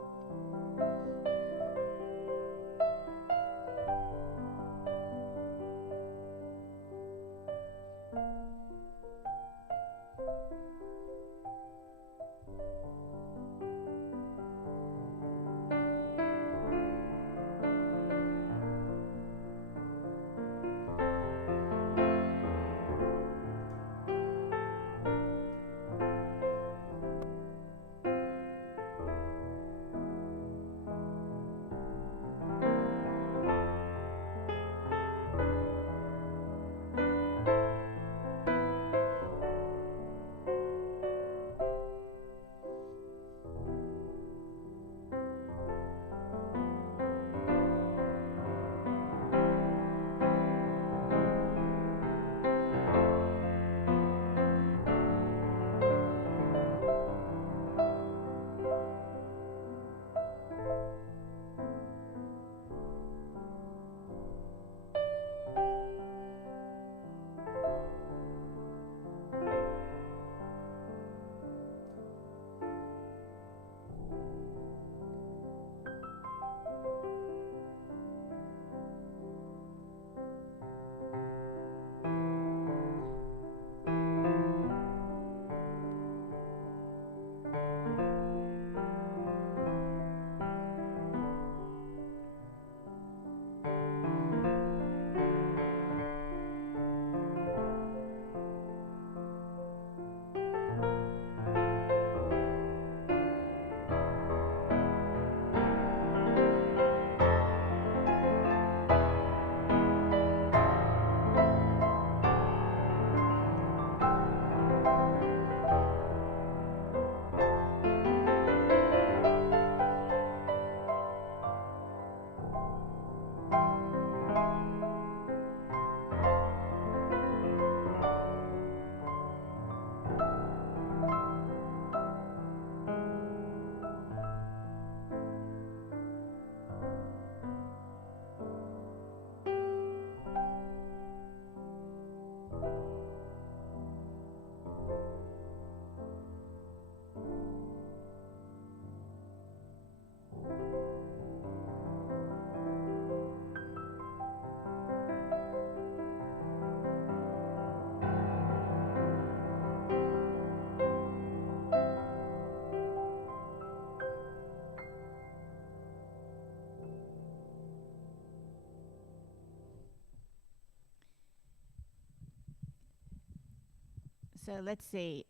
So let's see.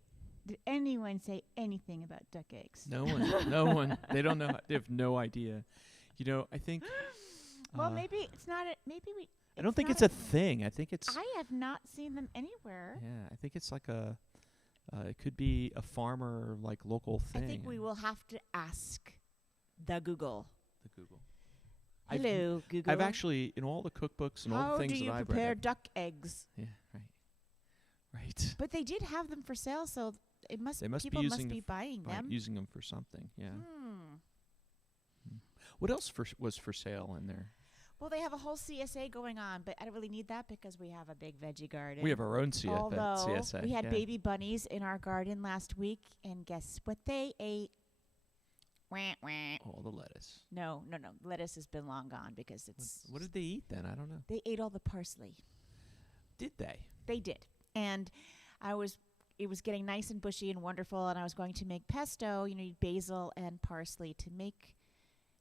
Did anyone say anything about duck eggs? No one. They don't know. They have no idea. I think Well, maybe it's not. Maybe we. I don't think it's a thing. I think it's. I have not seen them anywhere. Yeah, I think it's like a. It could be a farmer, like local thing. I think we will have to ask the Google. The Google. Hello, Google. I've actually, in all the cookbooks and all the things that I've read. How do you prepare duck eggs? Yeah, right. But they did have them for sale, so it must. They must people be using must be buying them. Using them for something. Yeah. What else was for sale in there? Well, they have a whole CSA going on, but I don't really need that because we have a big veggie garden. We have our own Although CSA. we had baby bunnies in our garden last week, and guess what they ate? Wah, wah. All the lettuce. No. Lettuce has been long gone because it's... What did they eat then? I don't know. They ate all the parsley. Did they? They did. And it was getting nice and bushy and wonderful, and I was going to make pesto. You need basil and parsley to make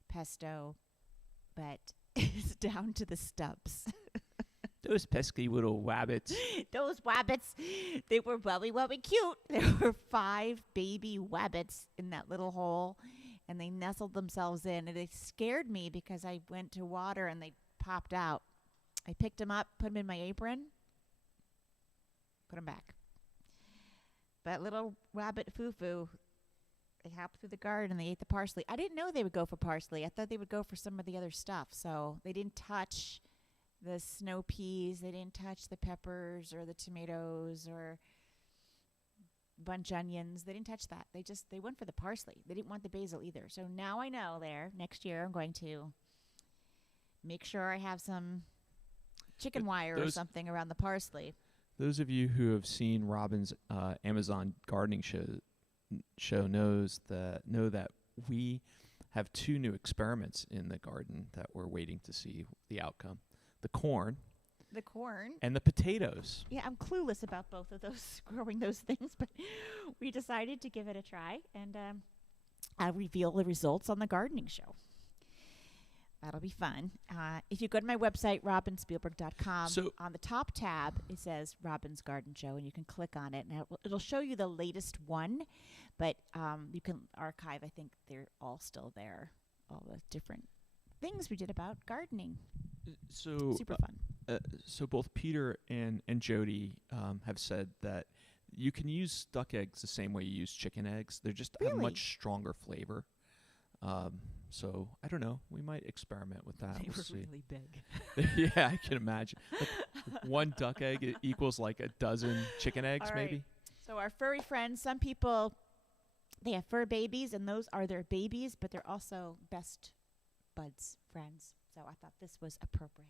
pesto, but it's down to the stubs. Those pesky little wabbits. Those wabbits, they were welly cute. There were 5 baby wabbits in that little hole, and they nestled themselves in, and it scared me because I went to water and they popped out. I picked them up, put them in my apron, put them back. But little rabbit foo-foo, they hopped through the garden and they ate the parsley. I didn't know they would go for parsley. I thought they would go for some of the other stuff. So they didn't touch the snow peas. They didn't touch the peppers or the tomatoes or bunch onions. They didn't touch that. They went for the parsley. They didn't want the basil either. So now I know next year I'm going to make sure I have some chicken wire or something around the parsley. Those of you who have seen Robin's Amazon gardening show know that we have 2 new experiments in the garden that we're waiting to see the outcome. The corn. And the potatoes. Yeah, I'm clueless about both of those, growing those things, but we decided to give it a try, and I'll reveal the results on the gardening show. That'll be fun. If you go to my website, robinspielberg.com, on the top tab, it says Robin's Garden Show, and you can click on it, and it'll show you the latest one, but you can archive. I think they're all still there, all the different things we did about gardening. Super fun. So both Peter and Jody have said that you can use duck eggs the same way you use chicken eggs. They just have much stronger flavor. So I don't know. We might experiment with that. They we'll were see. really big. Yeah, I can imagine. Like 1 duck egg equals like a dozen chicken eggs, all right. maybe. So our furry friends, some people, they have fur babies, and those are their babies, but they're also best buds, friends. So I thought this was appropriate.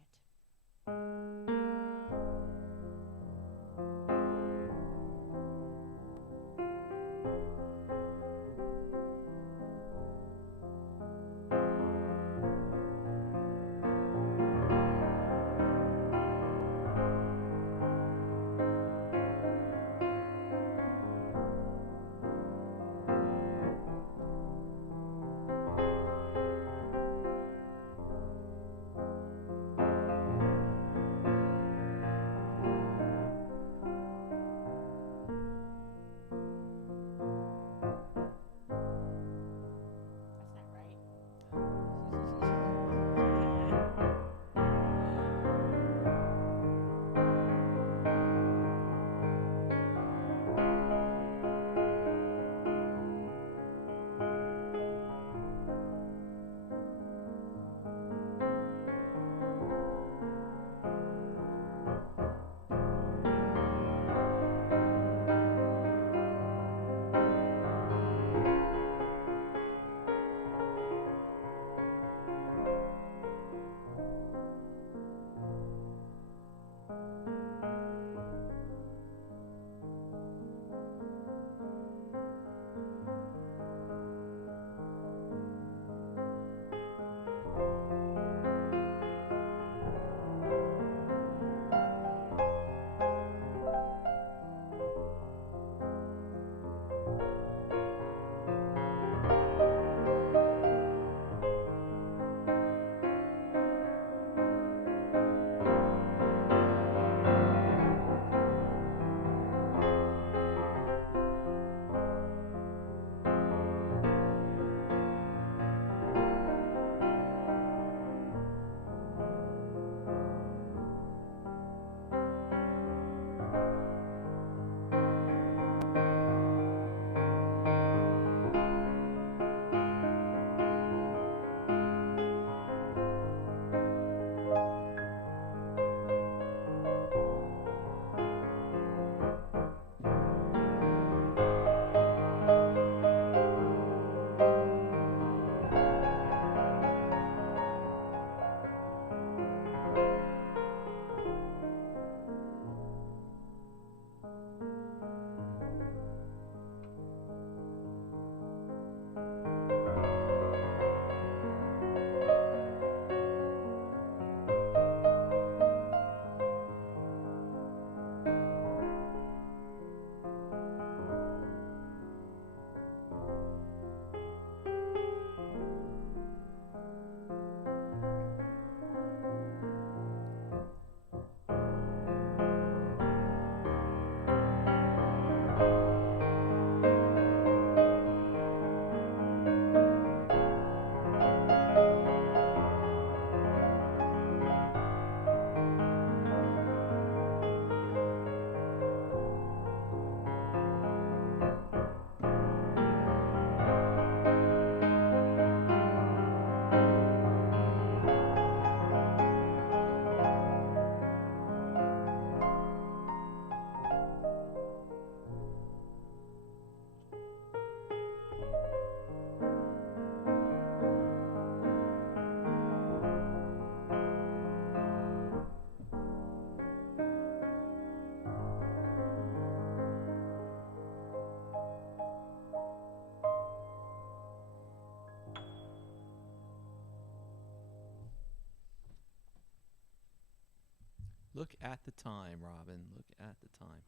Look at the time, Robin. Look at the time.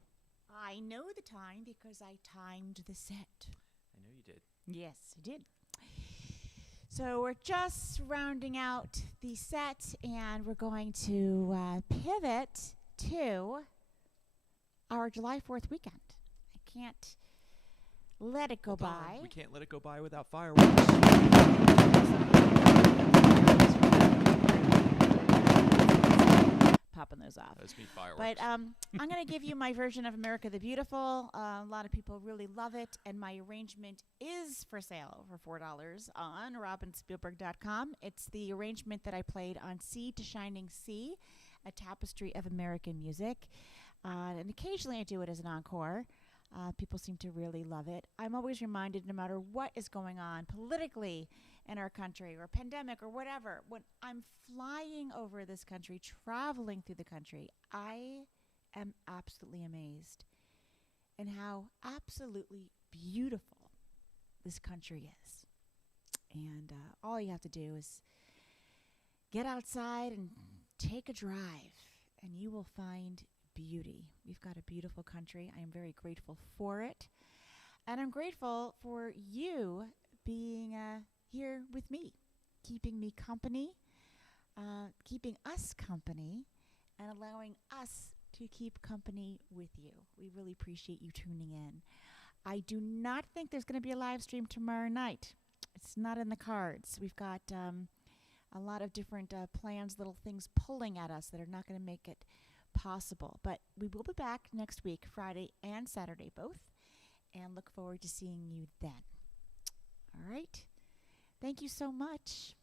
I know the time because I timed the set. I know you did. Yes, I did. So we're just rounding out the set, and we're going to pivot to our July 4th weekend. I can't let it go Hold on. by. We can't let it go by without fireworks. Popping those off. That's me, fireworks. But I'm going to give you my version of America the Beautiful. A lot of people really love it, and my arrangement is for sale for $4 on robinspielberg.com. It's the arrangement that I played on Sea to Shining Sea, a tapestry of American music. And occasionally I do it as an encore. People seem to really love it. I'm always reminded, no matter what is going on politically in our country or pandemic or whatever, when I'm flying over this country, traveling through the country, I am absolutely amazed in how absolutely beautiful this country is. And all you have to do is get outside and take a drive, and you will find beauty. We've got a beautiful country. I am very grateful for it. And I'm grateful for you being here with me, keeping me company, keeping us company, and allowing us to keep company with you. We really appreciate you tuning in. I do not think there's going to be a live stream tomorrow night. It's not in the cards. We've got a lot of different plans, little things pulling at us that are not going to make it possible. But we will be back next week, Friday and Saturday both, and look forward to seeing you then. All right. Thank you so much.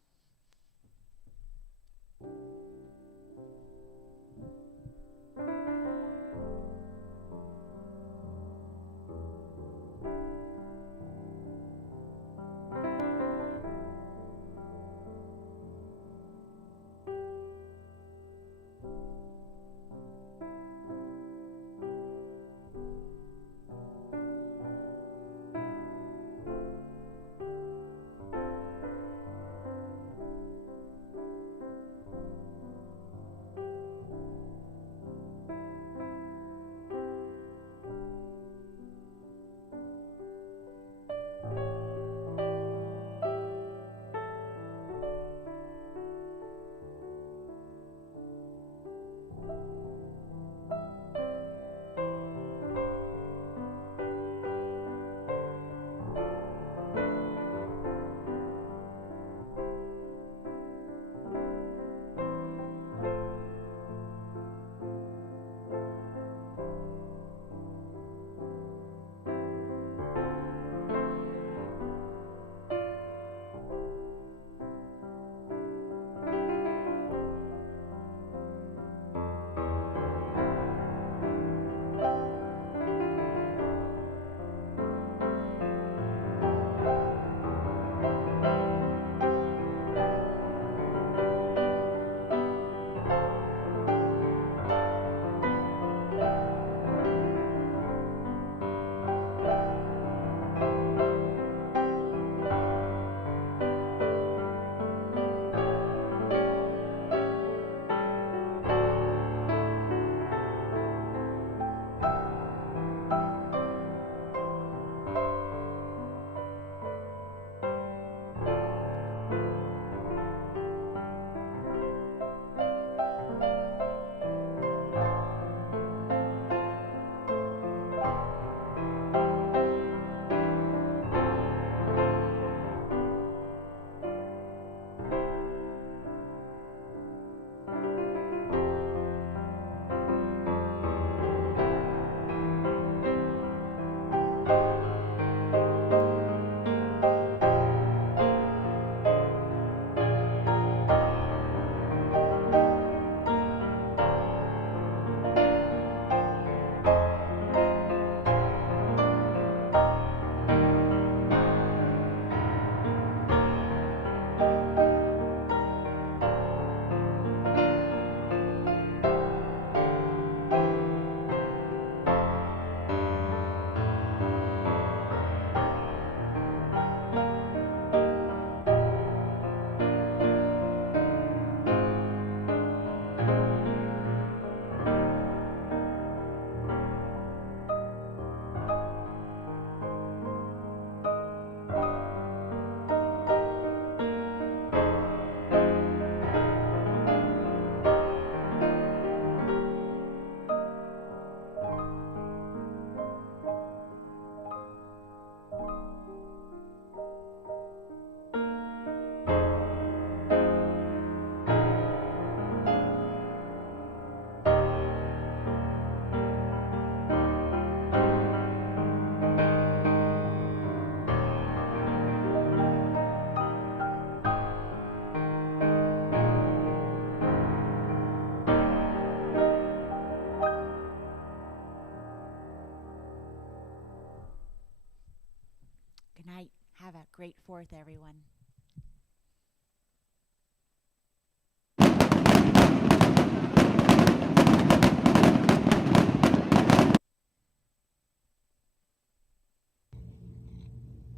4th, everyone.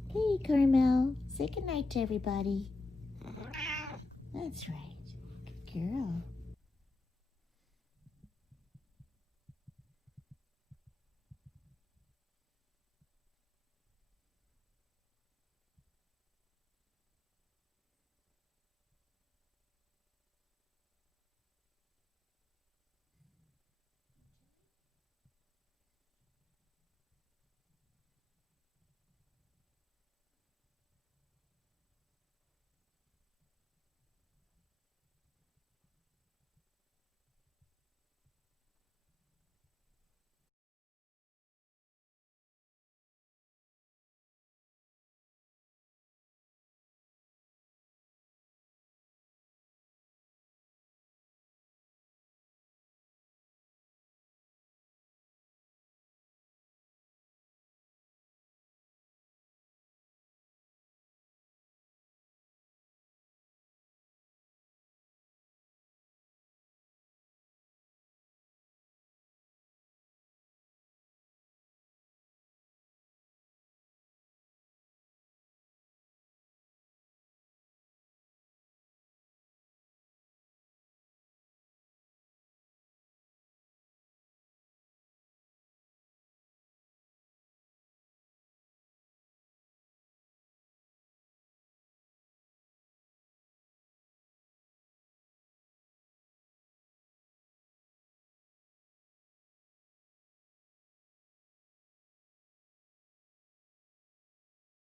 Hey, Carmel. Say goodnight to everybody. That's right. Good girl.